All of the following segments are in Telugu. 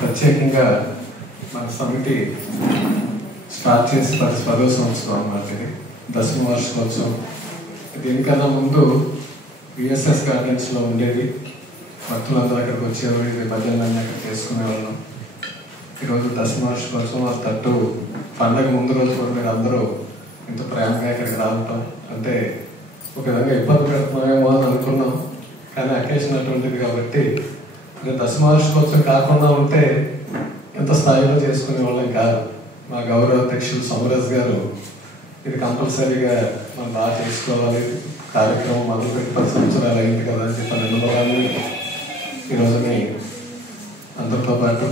ప్రత్యేకంగా మన సమితి స్టార్ట్ చేసి 10వ సంవత్సరం అన్నమాట. ఇది 10వ వార్షికోత్సవం. దీనికన్నా ముందు విఎస్ఎస్ గార్డెన్స్లో ఉండేది. భక్తులందరూ అక్కడికి వచ్చేవారు, ఇది భజనలన్నీ అక్కడ చేసుకునేవాళ్ళం. ఈరోజు 10వ వార్షికోత్సవం, ఆ తట్టు పండగ ముందు రోజు కూడా మీరు అందరూ ఇంత ప్రేమగా ఇక్కడికి రావటం అంటే ఒక విధంగా ఇబ్బంది పెడుతున్నామేమో అని అనుకున్నాం. కానీ అకేషన్ అటువంటిది కాబట్టి 10వ వార్షికోత్సవం కాకుండా ఉంటే ఎంత స్థాయిలో చేసుకునే వాళ్ళం కాదు. మా గౌరవ అధ్యక్షులు సోమరాజ్ గారు ఇది కంపల్సరీగా మనం బాగా చేసుకోవాలి, కార్యక్రమం మొదలుపెట్టి 10 సంవత్సరాలు అయింది కదా అని చెప్పి అనుభవాన్ని ఈరోజుని అందరితో పాటు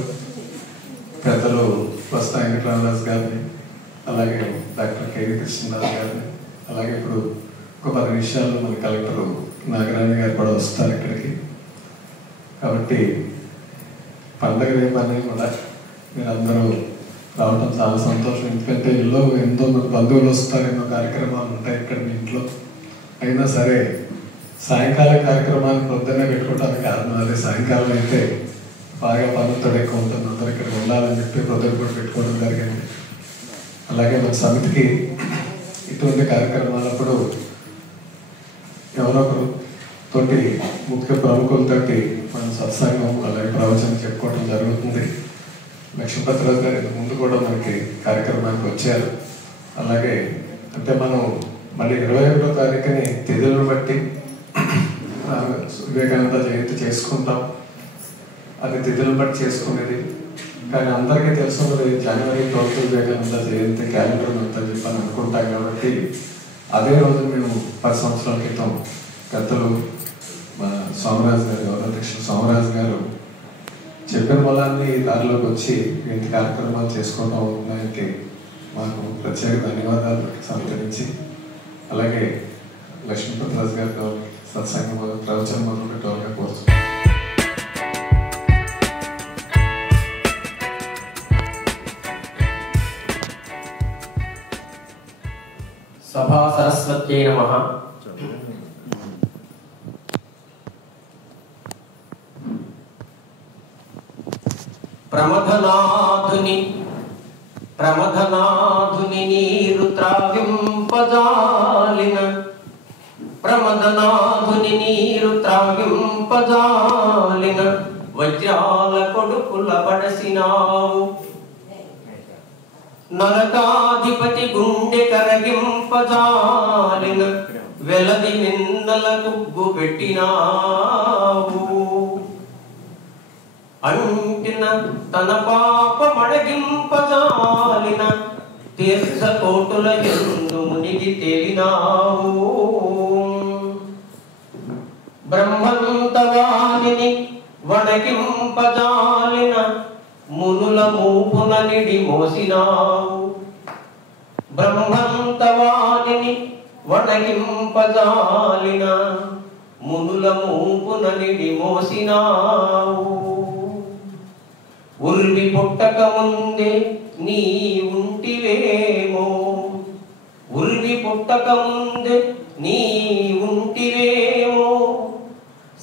పెద్దలు వస్తా వెంకటరామరాజు గారిని, అలాగే డాక్టర్ కేవీ కృష్ణరాజు గారిని, అలాగే ఇప్పుడు ఒక 10 నిమిషాల్లో మన కలెక్టర్ నాగరాణి గారు కూడా వస్తారు ఇక్కడికి. కాబట్టి పండగ రేపని కూడా మీరందరూ రావడం చాలా సంతోషం. ఎందుకంటే ఇల్లు ఎంతో మంది బంధువులు వస్తారు, ఎన్నో కార్యక్రమాలు ఉంటాయి ఇక్కడ మీ ఇంట్లో. అయినా సరే సాయంకాల కార్యక్రమాన్ని పొద్దున్నే పెట్టుకోవడానికి కారణం అదే. సాయంకాలం అయితే బాగా పనులతో ఎక్కువ ఉంటుంది, అందరూ ఇక్కడ ఉండాలని చెప్పి పొద్దున కూడా పెట్టుకోవడం జరిగింది. అలాగే మన సమితికి ఇటువంటి కార్యక్రమాలప్పుడు ఎవరొకరు తోటి ముఖ్య ప్రముఖులతోటి మనం సత్సంగం అలాగే ప్రవచనం చెప్పుకోవడం జరుగుతుంది. లక్ష్మీపతిరాజు గారు ఇంతకు ముందు కూడా మనకి కార్యక్రమానికి వచ్చారు. అలాగే అంటే మనం మళ్ళీ 21వ తారీఖుని తిథులను బట్టి వివేకానంద జయంతి చేసుకుంటాం. అది తిథులను బట్టి చేసుకునేది. కానీ అందరికీ తెలుసున్నది జనవరి 12 వివేకానంద జయంతి క్యాలెండర్ అంతా చెప్పని అనుకుంటాం. కాబట్టి అదే రోజు మేము 10 సంవత్సరాల క్రితం పెద్దలు మా సోమరాజు గారు, గౌరవాధ్యక్షులు సోమరాజు గారు చెప్పిన పొలాన్ని దారిలోకి వచ్చి ఇంటి కార్యక్రమాలు చేసుకోవడం ఉన్నాయంటే మాకు ప్రత్యేక ధన్యవాదాలు సంతరించి. అలాగే లక్ష్మీపతిరాజు గారు సత్సంగం ప్రవచనం మొదలు పెట్టాలని కోరుతున్నాం. సభా సరస్వత్యై నమః. ప్రమథనాధుని నీరు త్రాగింపజాలిన, ప్రమథనాధుని నీరు త్రాగింపజాలిన, వజ్రాల కొడుకుల పడసినావు. నరకాధిపతి గుండె కరగింపజాలిన, వెలది నిన్నల గుగ్గు పెట్టినావు. అంటిన తన పాప మడగింపజాలిన, తీర్థకోటుల యందు మునిగి తేలినావు. బ్రహ్మంతవాణిని వణకింపజాలిన, మునుల మూపున నిడి మోసినావు. బ్రహ్మంతవాణిని వణకింపజాలిన, మునుల మూపున నిడి మోసినావు. ఉర్వి పుట్టక ముందే నీ ఉంటివేమో, ఉర్వి పుట్టక ముందే నీ ఉంటివేమో,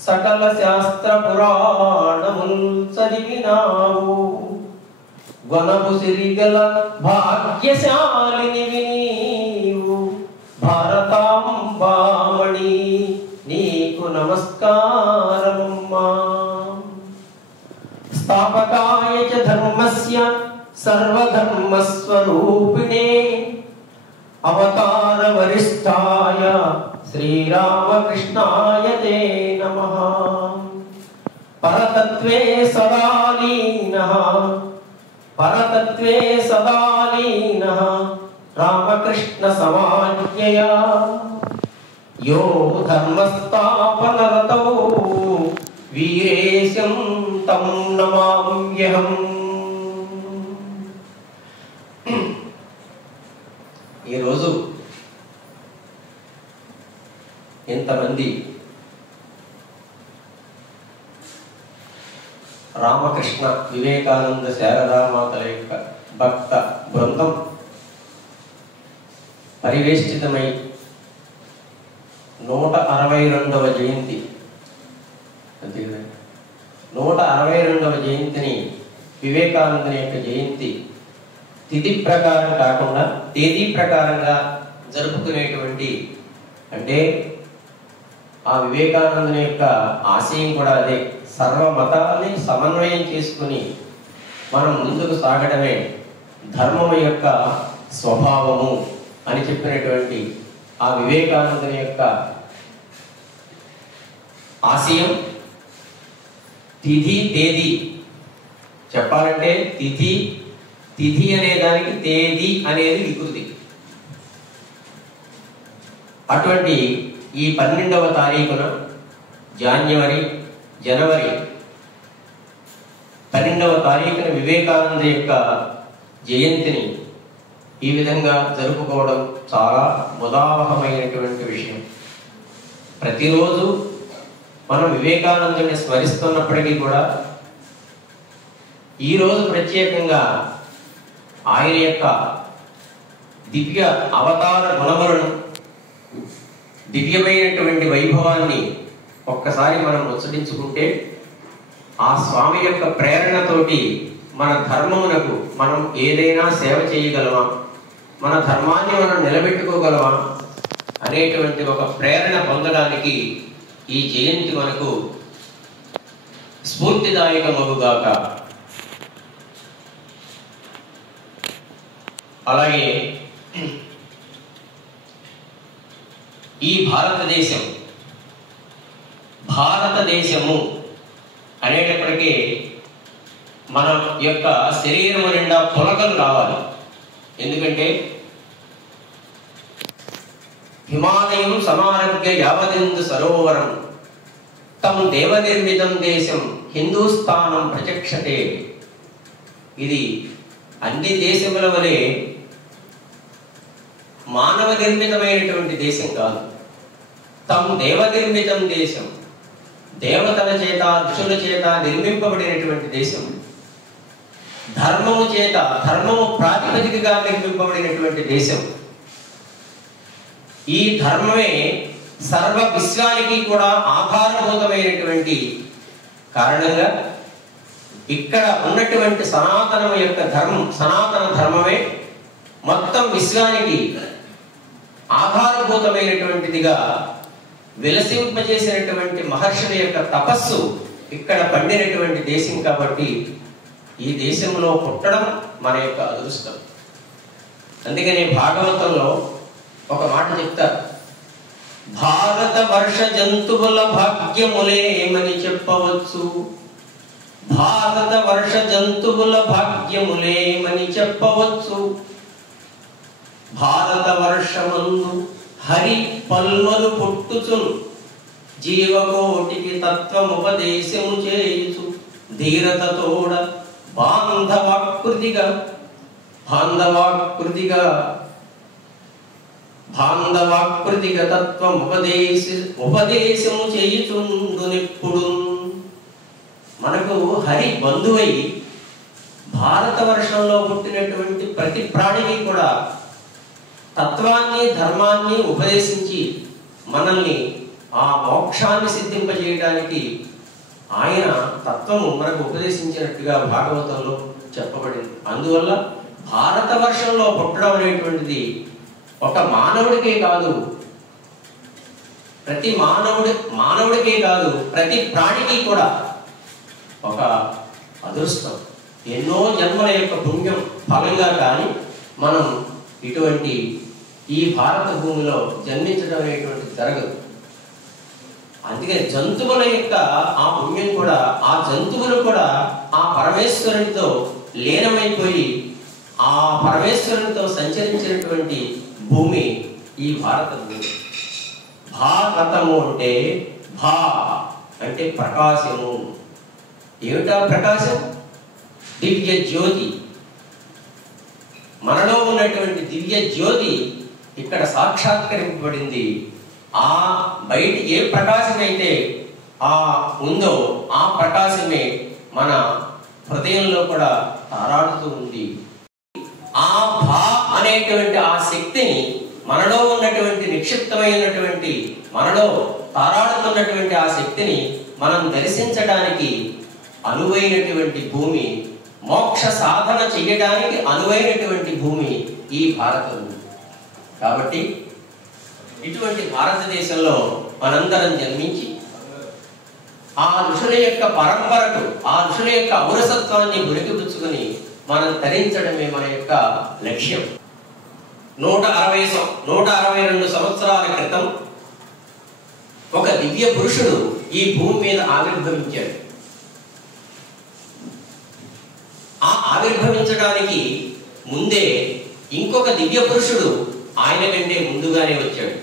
సకల శాస్త్ర పురాణములు చదివినావు. వనపు సిరిగల భాగ్యశాలినివి నీవు, భారతాంబామణి నీకు నమస్కారమమ్మా. స్థాపకాయ చ ధర్మస్య సర్వధర్మస్వరూపిణే, అవతార వరిష్ఠాయ శ్రీరామకృష్ణాయ తే నమః. పరతత్వే సదా లీనః, పరతత్వే సదా లీనః, రామకృష్ణ సమాజ్ఞయా. యో ధర్మస్థాపనరతో వీరేశం తం నమామ్యహం. ఈరోజు ఇంతమంది రామకృష్ణ వివేకానంద శారదామాతల యొక్క భక్త బృందం పరివేష్టితమై 162వ జయంతి 162వ జయంతిని వివేకానందుని యొక్క జయంతి తిథి ప్రకారం కాకుండా తేదీ ప్రకారంగా జరుపుకునేటువంటి, అంటే ఆ వివేకానందుని యొక్క ఆశయం కూడా అదే, సర్వ మతాలని సమన్వయం చేసుకుని మనం ముందుకు సాగడమే ధర్మము యొక్క స్వభావము అని చెప్పినటువంటి ఆ వివేకానందుని యొక్క ఆశయం. తిథి తేదీ చెప్పాలంటే తిథి అనే దానికి తేదీ అనేది వికృతి. అటువంటి ఈ 12వ తారీఖున జనవరి 12వ తారీఖున వివేకానంద యొక్క జయంతిని ఈ విధంగా జరుపుకోవడం చాలా ముదావహమైనటువంటి విషయం. ప్రతిరోజు మనం వివేకానందుని స్మరిస్తున్నప్పటికీ కూడా ఈరోజు ప్రత్యేకంగా ఆయన యొక్క దివ్య అవతార గుణములను, దివ్యమైనటువంటి వైభవాన్ని ఒక్కసారి మనం ముచ్చటించుకుంటే ఆ స్వామి యొక్క ప్రేరణతోటి మన ధర్మమునకు మనం ఏదైనా సేవ చేయగలమా, మన ధర్మాన్ని మనం నిలబెట్టుకోగలమా అనేటువంటి ఒక ప్రేరణ పొందడానికి ఈ జయంతి మనకు స్ఫూర్తిదాయకమగుగాక. అలాగే ఈ భారతదేశము అనేటప్పటికీ మన యొక్క శరీరం నిండా పులకలు రావాలి. ఎందుకంటే హిమాలయం సమారభ్య యావదిందు సరోవరం తం దేవనిర్మితం దేశం హిందూస్థానం ప్రచక్షతే. ఇది అన్ని దేశముల వలె మానవ నిర్మితమైనటువంటి దేశం కాదు. తం దేవనిర్మితం దేశం, దేవతల చేత ఋషుల చేత నిర్మింపబడినటువంటి దేశం, ధర్మము ప్రాతిపదికగా నిర్మింపబడినటువంటి దేశం. ఈ ధర్మమే సర్వ విశ్వానికి కూడా ఆధారభూతమైనటువంటి కారణంగా ఇక్కడ ఉన్నటువంటి సనాతన ధర్మమే మొత్తం విశ్వానికి ఆధారభూతమైనటువంటిదిగా విలసింపజేసినటువంటి మహర్షుల యొక్క తపస్సు ఇక్కడ పండినటువంటి దేశం. కాబట్టి ఈ దేశంలో పుట్టడం మన యొక్క అదృష్టం. అందుకని భాగవతంలో ఒక మాట చెప్తారు, భారత వర్ష జంతువుల భాగ్యములేమని చెప్పవచ్చు, భారత వర్ష జంతువుల భాగ్యములేమని చెప్పవచ్చు, భారత వర్షమందు హరి పల్మలు పుట్టుచును, జీవకోటికి తత్వముపదేశము చేయుచు, ధీరతతోడ బాంధవాకృతిగా తత్వం ఉపదేశము చేయుచుండునిప్పుడు. మనకు హరి బంధువై భారత వర్షంలో పుట్టినటువంటి ప్రతి ప్రాణిని కూడా తత్వాన్ని ధర్మాన్ని ఉపదేశించి మనల్ని ఆ మోక్షాన్ని సిద్ధింపజేయడానికి ఆయన తత్వము మనకు ఉపదేశించినట్టుగా భాగవతంలో చెప్పబడింది. అందువల్ల భారత వర్షంలో పుట్టడం అనేటువంటిది ఒక మానవుడికే కాదు, మానవుడికే కాదు ప్రతి ప్రాణికి కూడా ఒక అదృష్టం. ఎన్నో జన్మల యొక్క పుణ్యం ఫలంగా కానీ మనం ఇటువంటి ఈ భారత భూమిలో జన్మించడం అనేటువంటిది జరగదు. అందుకే జంతువుల యొక్క ఆ పుణ్యం కూడా, ఆ జంతువులు కూడా ఆ పరమేశ్వరునితో లీనమైపోయి ఆ పరమేశ్వరునితో సంచరించినటువంటి భూమి ఈ భారత భూమి. భారతము అంటే అంటే ప్రకాశము, ఏమిటా ప్రకాశం? దివ్య జ్యోతి. మనలో ఉన్నటువంటి దివ్య జ్యోతి ఇక్కడ సాక్షాత్కరింపబడింది. ఆ బయట ఏ ప్రకాశమైతే ఉందో ఆ ప్రకాశమే మన హృదయంలో కూడా తారాడుతూ ఉంది. ఆ భా అనేటువంటి ఆ శక్తిని, మనలో ఉన్నటువంటి నిక్షిప్తమైనటువంటి, మనలో తారాడుతున్నటువంటి ఆ శక్తిని మనం దర్శించడానికి అనువైనటువంటి భూమి, మోక్ష సాధన చేయడానికి అనువైనటువంటి భూమి ఈ భారతం. కాబట్టి ఇటువంటి భారతదేశంలో మనందరం జన్మించి ఆ ఋషుల యొక్క పరంపరకు, ఆ ఋషుల యొక్క ఔరసత్వాన్ని గురికిపుచ్చుకుని మనం తరించడమే మన యొక్క లక్ష్యం. 162 సంవత్సరాల క్రితం ఒక దివ్య పురుషుడు ఈ భూమి మీద ఆవిర్భవించాడు. ఆ ఆవిర్భవించడానికి ముందే ఇంకొక దివ్య పురుషుడు ఆయన కంటే ముందుగానే వచ్చాడు.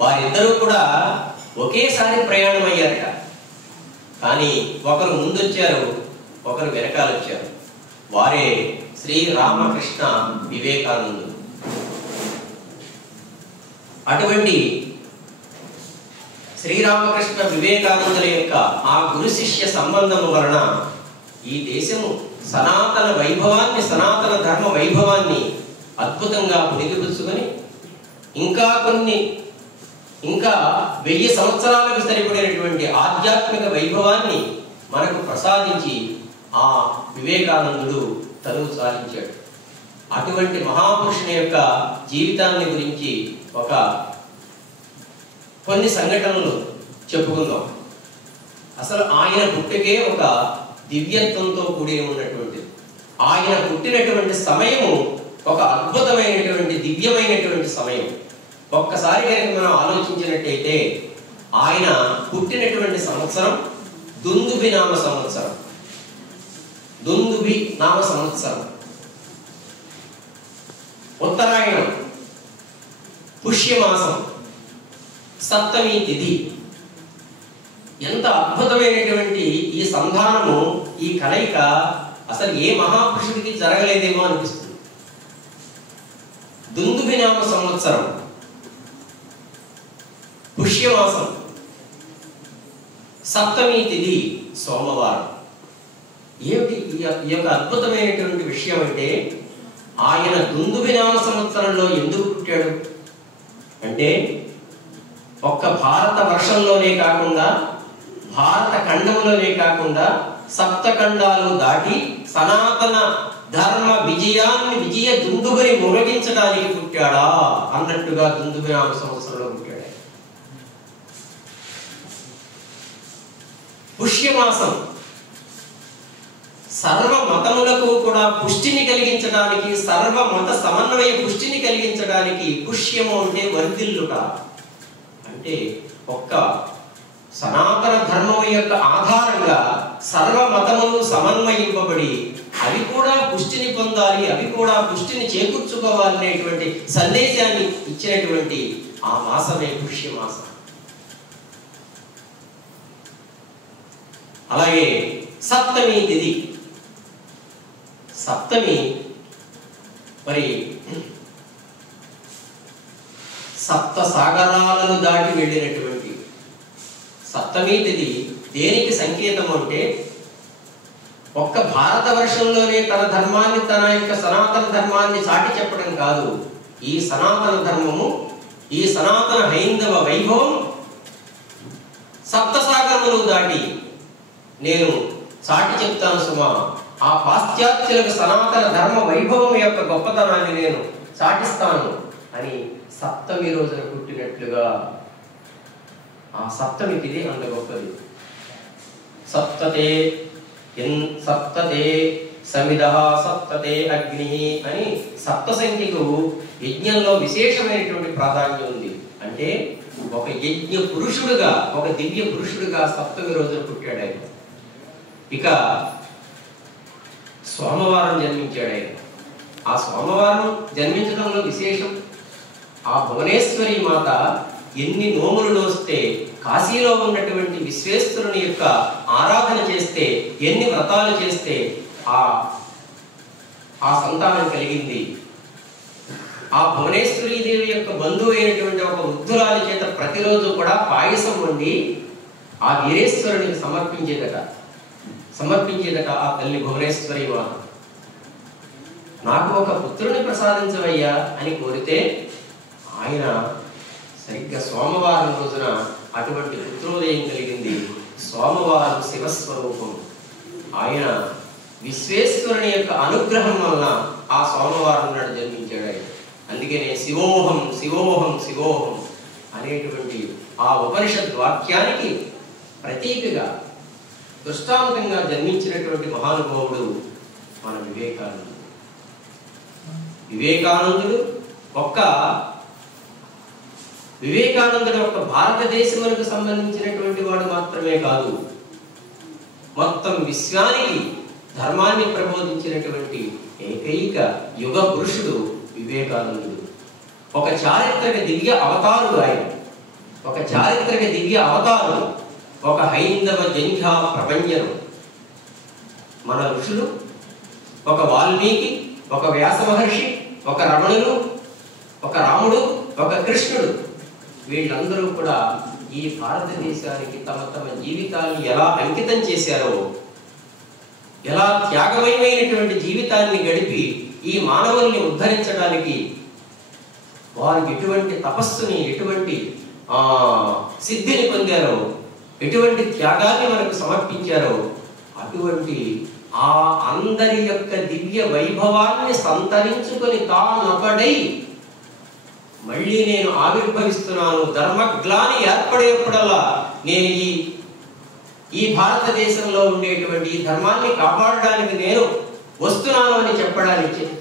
వారిద్దరూ కూడా ఒకేసారి ప్రయాణం అయ్యారట. కానీ ఒకరు ముందొచ్చారు, ఒకరు వెనకాల వచ్చారు. వారే శ్రీ రామకృష్ణ వివేకానందుడు. అటువంటి శ్రీరామకృష్ణ వివేకానందుల యొక్క ఆ గురు శిష్య సంబంధము వలన ఈ దేశము సనాతన వైభవాన్ని, సనాతన ధర్మ వైభవాన్ని అద్భుతంగా పుణికిపుచ్చుకొని ఇంకా 1000 సంవత్సరాలకు సరిపడినటువంటి ఆధ్యాత్మిక వైభవాన్ని మనకు ప్రసాదించి ఆ వివేకానందుడు తనువు సాధించాడు. అటువంటి మహాపురుషుని యొక్క జీవితాన్ని గురించి కొన్ని సంఘటనలు చెప్పుకుందాం. అసలు ఆయన పుట్టుకే ఒక దివ్యత్వంతో కూడి ఉన్నటువంటిది. ఆయన పుట్టినటువంటి సమయము ఒక అద్భుతమైనటువంటి దివ్యమైనటువంటి సమయం. ఒక్కసారి కనుక మనం ఆలోచించినట్టయితే ఆయన పుట్టినటువంటి సంవత్సరం దుందుభి నామ సంవత్సరం. దుందుభి నామ సంవత్సరం, ఉత్తరాయణం, పుష్యమాసం, సప్తమి తిథి. ఎంత అద్భుతమైనటువంటి ఈ సంధానము, ఈ కలయిక అసలు ఏ మహాపురుషుడికి జరగలేదేమో అనిపిస్తుంది. దుందుభి నామ సంవత్సరం, పుష్యమాసం, సప్తమి తిథి, సోమవారం. ఏమిటి ఈ యొక్క అద్భుతమైనటువంటి విషయం అంటే, ఆయన దుందుభి నామ సంవత్సరంలో ఎందుకు పుట్టాడు అంటే, ఒక్క భారత వర్షంలోనే కాకుండా, భారత ఖండంలోనే కాకుండా సప్తఖండాలు దాటి సనాతన ధర్మ విజయ దుందుభిని మురగించడానికి పుట్టాడా అన్నట్టుగా దుందుభి నామ సంవత్సరంలో పుట్టాడు. పుష్యమాసం సర్వ మతములకు కూడా పుష్టిని కలిగించడానికి, సర్వ మత సమన్వయ పుష్టిని కలిగించడానికి, పుష్యము అంటే వర్ధిల్లుట అంటే ఒక్క సనాతన ధర్మం యొక్క ఆధారంగా సర్వ మతములు సమన్వయింపబడి అవి కూడా పుష్టిని పొందాలి, అవి కూడా పుష్టిని చేకూర్చుకోవాలనేటువంటి సందేశాన్ని ఇచ్చినటువంటి ఆ మాసమే పుష్యమాసం. అలాగే సప్తమి తిథి, సప్తమి మరి సప్త సాగరాలను దాటి వెళ్ళినటువంటి సప్తమి తిథి దేనికి సంకేతం అంటే, ఒక్క భారతవర్షంలోనే తన ధర్మాన్ని, తన యొక్క సనాతన ధర్మాన్ని చాటి చెప్పడం కాదు. ఈ సనాతన ధర్మము, ఈ సనాతన హైందవ వైభవం సప్తసాగరములు దాటి నేను చాటి చెప్తాను సుమా, ఆ పాశ్చాత్యులకు సనాతన ధర్మ వైభవం యొక్క గొప్పతనాన్ని నేను చాటిస్తాను అని సప్తమి రోజున పుట్టినట్లుగా ఆ సప్తమి తిథి అంత గొప్పది. సప్తతే సమిదః సప్తతే అగ్ని అని సప్త సంఖ్యకు యజ్ఞంలో విశేషమైనటువంటి ప్రాధాన్యం ఉంది. అంటే ఒక యజ్ఞ పురుషుడుగా, ఒక దివ్య పురుషుడుగా సప్తమి రోజున పుట్టాడు ఆయన. ఇక సోమవారం జన్మించాడు ఆయన. ఆ సోమవారం జన్మించడంలో విశేషం, ఆ భువనేశ్వరి మాత ఎన్ని నోములు నోస్తే కాశీలో ఉన్నటువంటి విశ్వేశ్వరుని యొక్క ఆ ఆరాధన చేస్తే, ఎన్ని వ్రతాలు చేస్తే ఆ సంతానం కలిగింది. ఆ భువనేశ్వరీ దేవి యొక్క బంధువు అయినటువంటి ఒక వృద్ధురాలి చేత ప్రతిరోజు కూడా పాయసం వండి ఆ వీరేశ్వరునికి సమర్పించేదట ఆ తల్లి భువనేశ్వరి మాత. నాకు ఒక పుత్రుని ప్రసాదించవయ్యా అని కోరితే ఆయన సరిగ్గా సోమవారం రోజున అటువంటి పుత్రోదయం కలిగింది. సోమవారం శివస్వరూపం. ఆయన విశ్వేశ్వరుని యొక్క అనుగ్రహం వలన ఆ సోమవారం నాడు జన్మించాడు ఆయన. అందుకనే శివోహం శివోహం శివోహం అనేటువంటి ఆ ఉపనిషద్ వాక్యానికి ప్రతీకగా దృష్టాంతంగా జన్మించినటువంటి మహానుభావుడు మన వివేకానందుడు. వివేకానందుడు ఒక్క భారతదేశమునకు సంబంధించినటువంటి వాడు మాత్రమే కాదు, మొత్తం విశ్వానికి ధర్మాన్ని ప్రబోధించినటువంటి ఏకైక యుగ పురుషుడు వివేకానందుడు. ఒక చారిత్రక దివ్య అవతారుడు ఆయన. ఒక హైందవ జంధ్యా ప్రపంచం. మన ఋషులు, ఒక వాల్మీకి, ఒక వ్యాస మహర్షి, ఒక రమణులు, ఒక రాముడు, ఒక కృష్ణుడు, వీళ్ళందరూ కూడా ఈ భారతదేశానికి తమ తమ జీవితాన్ని ఎలా అంకితం చేశారో, ఎలా త్యాగమయమైనటువంటి జీవితాన్ని గడిపి ఈ మానవుల్ని ఉద్ధరించడానికి వారు ఎటువంటి తపస్సుని, ఎటువంటి సిద్ధిని పొందారో, ఎటువంటి త్యాగాన్ని మనకు సమర్పించారో, అటువంటి ఆ అందరి యొక్క దివ్య వైభవాన్ని సంతరించుకొని తానొకడై మళ్ళీ నేను ఆవిర్భవిస్తున్నాను, ధర్మగ్లాని ఏర్పడేప్పుడల్లా నేను ఈ భారతదేశంలో ఉండేటువంటి ఈ ధర్మాన్ని కాపాడడానికి నేను వస్తున్నాను అని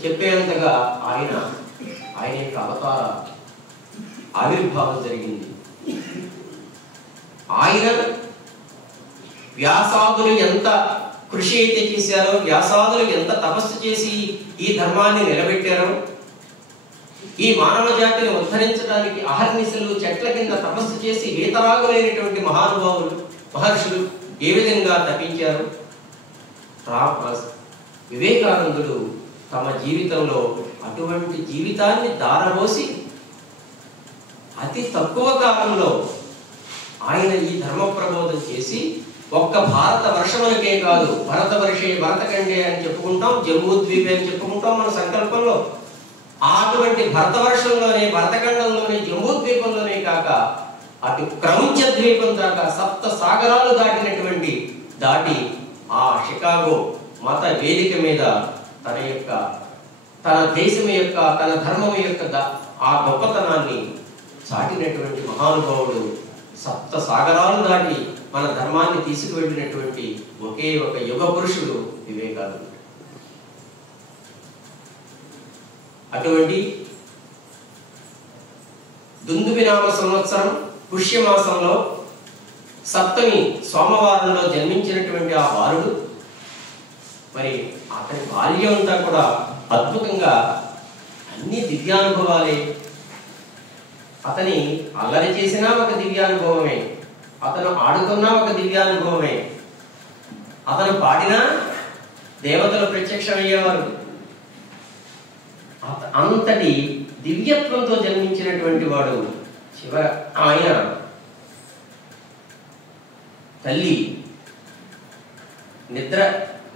చెప్పేంతగా ఆయన యొక్క అవతార ఆవిర్భావం జరిగింది. ఆయన వ్యాసాదులు ఎంత కృషి అయితే చేశారో, వ్యాసాదులు ఎంత తపస్సు చేసి ఈ ధర్మాన్ని నిలబెట్టారో, ఈ మానవ జాతిని ఉద్ధరించడానికి అహర్నిశలు చెట్ల కింద తపస్సు చేసి వీతరాగులైనటువంటి మహర్షులు ఏ విధంగా తపించారు. వివేకానందుడు తమ జీవితంలో అటువంటి జీవితాన్ని దారబోసి అతి తక్కువ కాలంలో ఆయన ఈ ధర్మ ప్రబోధం చేసి ఒక్క భారత వర్షములకే కాదు, భరతఖండే అని చెప్పుకుంటాం, జంబూద్వీపే అని చెప్పుకుంటాం మన సంకల్పంలో. అటువంటి భరతవర్షంలోనే, భరతఖండంలోనే, జంబూద్వీపంలోనే కాక అటు క్రౌంచ ద్వీపం దాకా 7 సాగరాలు దాటి ఆ షికాగో మత వేదిక మీద తన దేశం యొక్క, తన ధర్మం యొక్క ఆ గొప్పతనాన్ని చాటినటువంటి మహానుభావుడు, 7 సాగరాలు దాటి మన ధర్మాన్ని తీసుకువెళ్ళినటువంటి ఒకే ఒక యుగ పురుషుడు వివేకానందుడు. అటువంటి దుందుబినామ సంవత్సరం పుష్యమాసంలో సప్తమి సోమవారంలో జన్మించినటువంటి ఆ బాలుడు, మరి అతని బాల్యం అంతా కూడా అద్భుతంగా అన్ని దివ్యానుభవాలే. అతని అల్లరి చేసినా ఒక దివ్యానుభవమే, అతను ఆడుకున్నా ఒక దివ్యానుభవమే, అతను పాడినా దేవతలు ప్రత్యక్షమయ్యేవారు. అంతటి దివ్యత్వంతో జన్మించినటువంటి వాడు ఆయన తల్లి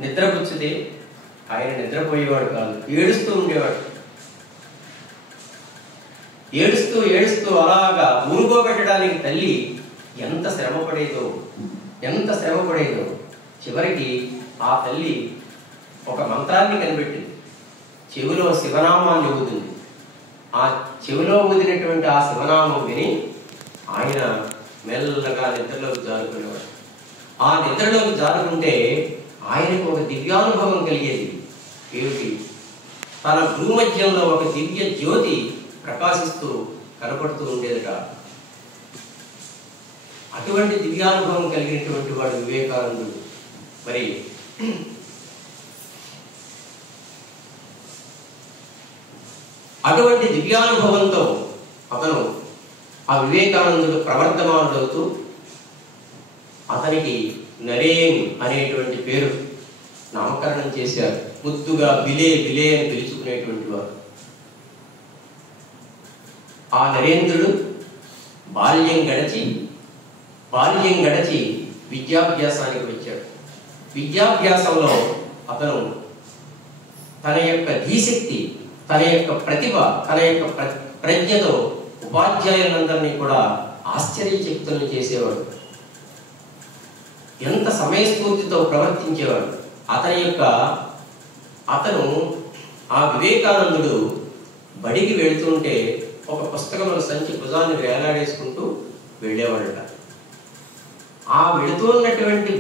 నిద్రపుచ్చితే ఆయన నిద్రపోయేవాడు కాదు, ఏడుస్తూ ఉండేవాడు. ఏడుస్తూ అలాగా ఊరుకోబెట్టడానికి తల్లి ఎంత శ్రమ పడేదో. చివరికి ఆ తల్లి ఒక మంత్రాన్ని కనిపెట్టింది. చెవిలో శివనామాన్ని ఊదింది. ఆ చెవిలో ఊదినటువంటి ఆ శివనామం విని ఆయన మెల్లగా నిద్రలోకి జారుకునేవాడు. ఆ నిద్రలోకి జారుకుంటే ఆయనకు ఒక దివ్యానుభవం కలిగేది. ఏమిటి? తన భూమధ్యంలో ఒక దివ్య జ్యోతి ప్రకాశిస్తూ కనపడుతూ ఉండేదట. అటువంటి దివ్యానుభవం కలిగినటువంటి వాడు వివేకానందుడు. మరి అటువంటి దివ్యానుభవంతో అతను ఆ వివేకానందుడు ప్రవర్ధమానుడవుతూ అతనికి నరేన్ అనేటువంటి పేరు నామకరణం చేశారు. ముద్దుగా బిలే బిలే అని పిలుచుకునేటువంటి వారు. ఆ నరేంద్రుడు బాల్యం గడచి విద్యాభ్యాసానికి వచ్చాడు. విద్యాభ్యాసంలో అతను తన యొక్క ధీశక్తి, తన యొక్క ప్రతిభ, తన యొక్క ప్రజ్ఞతో ఉపాధ్యాయులందరినీ కూడా ఆశ్చర్యచకితులను చేసేవాడు. ఎంత సమయస్ఫూర్తితో ప్రవర్తించేవాడు. అతను ఆ వివేకానందుడు బడికి వెళుతుంటే ఒక పుస్తకముల సంచి భుజాన్ని వేలాడేసుకుంటూ వెళ్ళేవాడట. ఆ వెళుతున్నటువంటి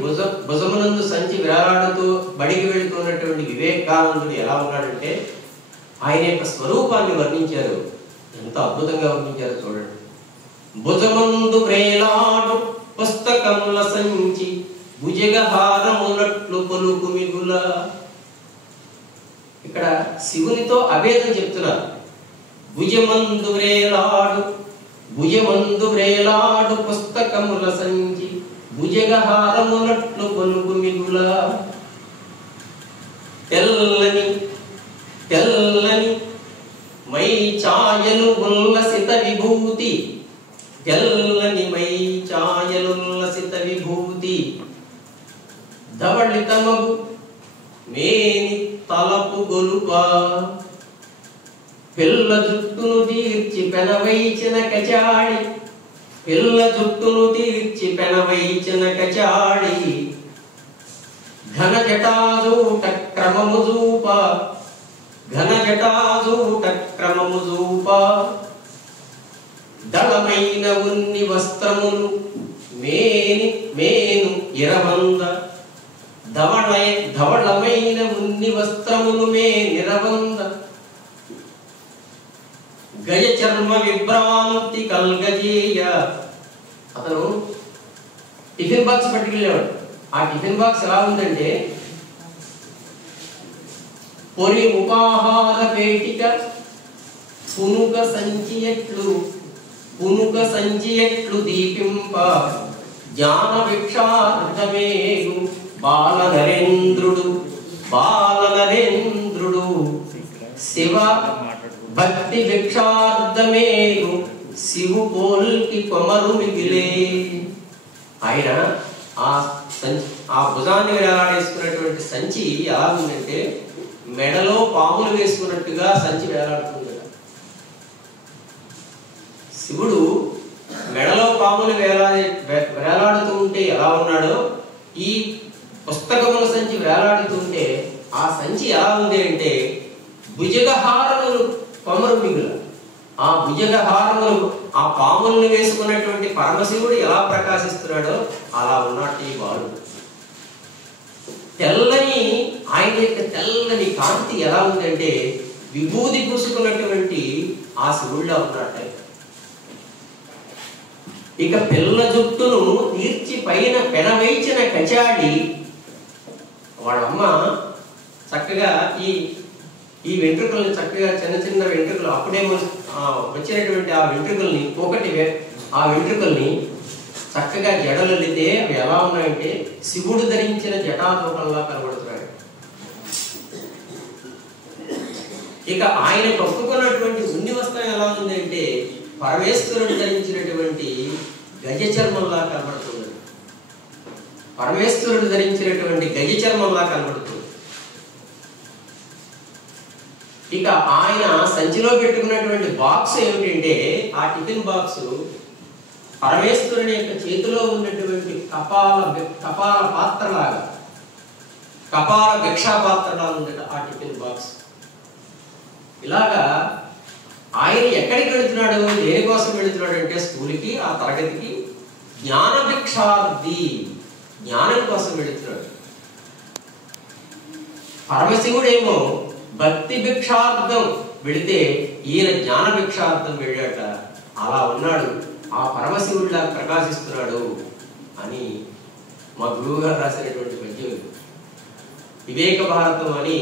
భుజమునందు సంచి వేలాడుతూ బడికి వెళుతున్నటువంటి వివేకానందుడు ఎలా ఉన్నాడంటే ఆయన యొక్క స్వరూపాన్ని వర్ణించారు. ఎంత అద్భుతంగా వర్ణించారో చూడండి. భుజమందు వేలాడు పుస్తకముల సంచి భుజగహారమునట్లు పలుకు మిగుల. ఇక్కడ శివునితో అభేదం చెప్తున్నారు. భుజమందు వ్రేలాడు పుస్తకముల సంచి భుజగహారమునట్లు పలుకు మిగుల. తెల్లని మై ఛాయలు ఉల్లసిత విభూతి. తెల్లని మై ఛాయలుల్లసిత విభూతి. ధవళితమగు మేని తలపు గొలుప. పిల్ల జుట్టును తీర్చి పెనవైచిన కచాడి. పిల్ల జుట్టును తీర్చి పెనవైచిన కచాడి. ఘన జటాజూట క్రమము జూప. ఘన జటాజూట క్రమము జూప. దళమైన ఉన్ని వస్త్రములు మేను ఇరవంద. ధవళమైన ఉన్ని వస్త్రములు నిరవంద. గజ చర్మ విభ్రాంతి కల్గజేయ. అతను టిఫిన్ బాక్స్ పట్టుకెళ్ళేవాడు. ఆ టిఫిన్ బాక్స్ ఎలా ఉందంటే పొరి ఉపాహార పేటిక పునుక సంచి ఎట్లు దీపింప. జ్ఞాన భిక్షార్థమేగు బాల నరేంద్రుడు శివ భక్తి భిక్షార్థమేగు శివు పోల్కి కొమరు మిగిలే. ఆయన ఆ భుజాన్ని వేలాడేసుకున్నటువంటి సంచి ఎలా ఉందంటే మెడలో పాములు వేసుకున్నట్టుగా సంచి వేలాడుతుంది. శివుడు మెడలో పాములు వేలాడుతూ ఉంటే ఎలా ఉన్నాడో ఈ పుస్తకముల సంచి వేలాడుతుంటే ఆ సంచి ఎలా ఉంది అంటే భుజగహారములు కొమరు మిగుల. ఆ భుజగహారములు ఆ పాములను వేసుకున్నటువంటి పరమశివుడు ఎలా ప్రకాశిస్తున్నాడో అలా ఉన్నట్టు ఈ బాలుడు. ఆయన యొక్క తెల్లని కాంతి ఎలా ఉందంటే విభూతి పూసుకున్నటువంటి ఆ శివుడిలా ఉన్నట్టే. ఇక పిల్ల జుట్టును తీర్చి పైన పెనవేయించిన కచాడి. వాళ్ళమ్మ చక్కగా ఈ వెంట్రుకలను చక్కగా చిన్న చిన్న వెంట్రుకలు అప్పుడే వచ్చినటువంటి ఆ వెంట్రుకల్ని ఆ వెంట్రుకల్ని చక్కగా జడలల్లితే అవి ఎలా ఉన్నాయంటే శివుడు ధరించిన జటాతోకంలా కనబడుతున్నాడు. ఇక ఆయన కప్పుకున్నటువంటి ఉన్ని వస్త్రం ఎలా ఉందంటే పరమేశ్వరుడు ధరించినటువంటి గజ చర్మంలా కనబడుతుంది. పరమేశ్వరుడు ధరించినటువంటి గజ చర్మంలా కనబడుతుంది. ఇక ఆయన సంచిలో పెట్టుకున్నటువంటి బాక్స్ ఏమిటంటే ఆ టిఫిన్ బాక్స్ పరమేశ్వరుని యొక్క చేతిలో ఉన్నటువంటి కపాల పాత్రలాగా కపాల భిక్షా పాత్రలా ఉంది ఆ టిఫిన్ బాక్స్. ఇలాగా ఆయన ఎక్కడికి వెళుతున్నాడు, దేనికోసం వెళుతున్నాడు అంటే స్కూల్కి, ఆ తరగతికి జ్ఞాన భిక్షార్థి, జ్ఞానం కోసం వెళుతున్నాడు. పరమశివుడేమో భక్తి భిక్షార్థం వెళితే ఈయన జ్ఞాన భిక్షార్థం వెళ్ళాట. అలా ఉన్నాడు, ఆ పరమశివుడిలా ప్రకాశిస్తున్నాడు అని మా గురువుగారు రాసినటువంటి పద్యం. వివేక భారతం అని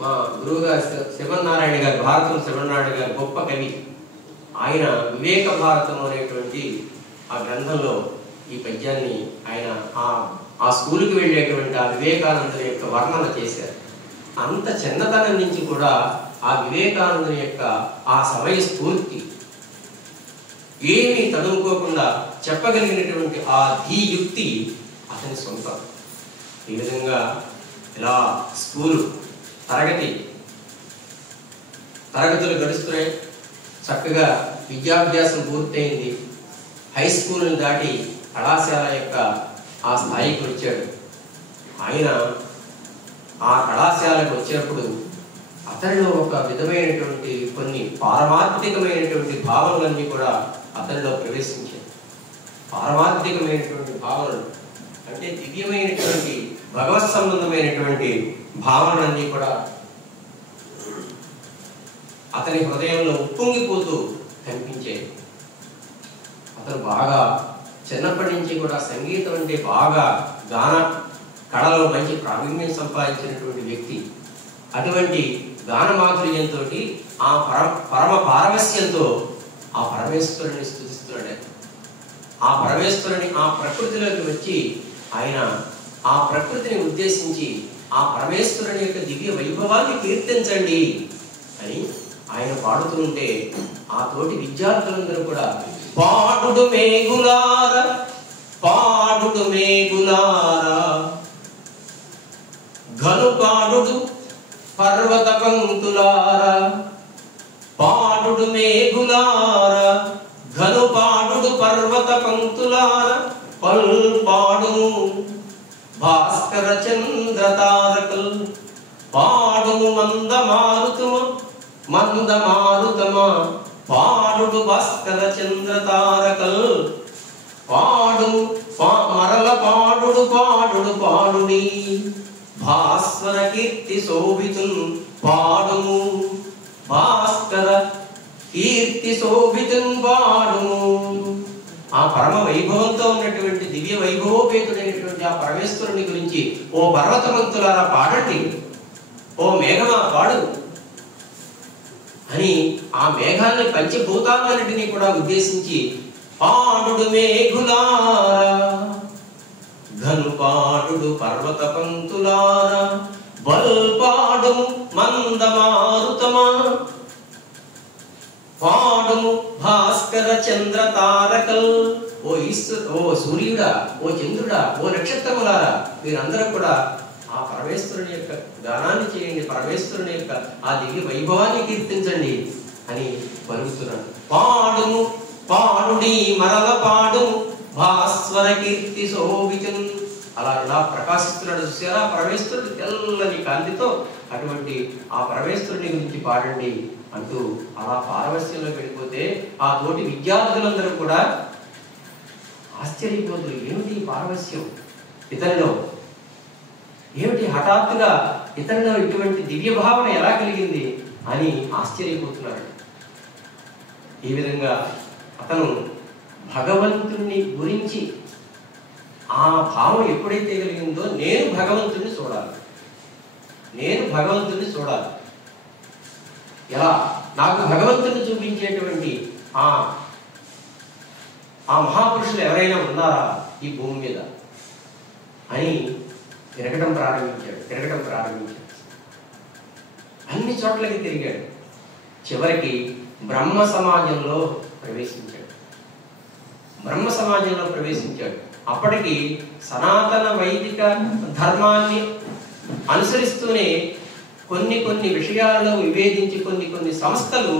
మా గురువుగారు శివనారాయణ గారు, భారతం శివనారాయణ గారు గొప్ప కవి. ఆయన వివేక భారతం అనేటువంటి ఆ గ్రంథంలో ఈ పద్యాన్ని ఆయన ఆ ఆ స్కూల్కి వెళ్ళేటువంటి ఆ వివేకానందుని యొక్క వర్ణన చేశారు. అంత చిన్నతనం నుంచి కూడా ఆ వివేకానందుని యొక్క ఆ సమయ స్ఫూర్తి ఏమీ తడుముకోకుండా చెప్పగలిగినటువంటి ఆ ధీయుక్తి అతని సొంతం. ఈ విధంగా ఇలా స్కూలు తరగతులు గడుస్తున్నాయి. చక్కగా విద్యాభ్యాసం పూర్తయింది. హై స్కూల్ని దాటి కళాశాల యొక్క ఆ స్థాయికి వచ్చాడు. ఆయన ఆ కళాశాలకు వచ్చినప్పుడు అతనిలో ఒక విధమైనటువంటి కొన్ని పారమార్థికమైనటువంటి భావనలన్నీ కూడా అతనిలో ప్రవేశించాయి. పారమార్థికమైనటువంటి భావనలు అంటే దివ్యమైనటువంటి భగవత్ సంబంధమైనటువంటి భావనలన్నీ కూడా అతని హృదయంలో ఉప్పొంగిపోతూ కనిపించాయి. అతను బాగా చిన్నప్పటి నుంచి కూడా సంగీతం అంటే బాగా గాన కళలో మంచి ప్రావీణ్యం సంపాదించినటువంటి వ్యక్తి. అటువంటి గాన మాధుర్యంతో ఆ పరమ పారవస్యంతో ఆ పరమేశ్వరుని స్తుతిస్తున్నాడు. ఆ పరమేశ్వరుని ఆ ప్రకృతిలోకి వచ్చి ఆయన ఆ ప్రకృతిని ఉద్దేశించి ఆ పరమేశ్వరుని యొక్క దివ్య వైభవాన్ని కీర్తించండి అని ఆయన పాడుతూ ఉంటే ఆ తోటి విద్యార్థులందరూ కూడా పాడుడు మేఘులార పాడుడు మేఘులారా ఘను పాడుడు పర్వత పంక్తులారా పాడుడు మేఘులారా ఘను పాడుడు పర్వత పంక్తులారా పల్పాడుము భాస్కర చంద్ర తారకల్ పాడుము మందమారుతమా పాడుడు భాస్కర చంద్ర తారకల్ పాడుము మరల పాడుడు పాడుడి భాస్కర కీర్తి శోభితున్ పాడుము భాస్కర కీర్తి శోభితున్ పాడుము. ఆ పరమ వైభవంతో ఉన్నటువంటి దివ్య వైభవోపేతుడైనటువంటి ఆ పరమేశ్వరుని గురించి ఓ పర్వతమంతులారా పాడండి, ఓ మేఘమా పాడు అని ఆ మేఘాన్ని పంచభూతాలన్నిటినీ కూడా ఉద్దేశించి పాడుడు మేఘులారా ఘను పాడుడు పర్వత పంక్తులారా బల్పాడు మందమారుతమా పాడుము భాస్కర చంద్ర తారకల్. ఓ సూర్యుడా, ఓ చంద్రుడా, ఓ నక్షత్రములారా మీరందరూ కూడా ఆ పరమేశ్వరుని యొక్క గానాన్ని చేయండి, పరమేశ్వరుని యొక్క ఆ దివ్య వైభవాన్ని కీర్తించండి అని పలుకుతున్నాడు. పాడుము పాడుడి మరల పాడుము భాస్వర కీర్తి శోభితున్. అలా ప్రకాశిస్తున్నాడు చూసారా పరమేశ్వరుడు తెల్లని కాంతితో. అటువంటి ఆ పరమేశ్వరుని గురించి పాడండి అంటూ అలా పారవస్యంలో వెళ్ళిపోతే ఆ తోటి విద్యార్థులందరూ కూడా ఆశ్చర్యపోతూ ఏమిటి పారవస్యం ఇతనిలో, ఏమిటి హఠాత్తుగా ఇతనిలో ఇటువంటి దివ్య భావన ఎలా కలిగింది అని ఆశ్చర్యపోతున్నాడు. ఈ విధంగా అతను భగవంతుని గురించి ఆ భావం ఎప్పుడైతే కలిగిందో నేను భగవంతుని చూడాలి, ఎలా నాకు భగవంతుని చూపించేటువంటి ఆ మహాపురుషులు ఎవరైనా ఉన్నారా ఈ భూమి మీద అని తిరగటం ప్రారంభించాడు. అన్ని చోట్లకి తిరిగాడు. చివరికి బ్రహ్మ సమాజంలో ప్రవేశించాడు. అప్పటికి సనాతన వైదిక ధర్మాన్ని అనుసరిస్తూనే కొన్ని విషయాల్లో విభేదించి కొన్ని సంస్థలు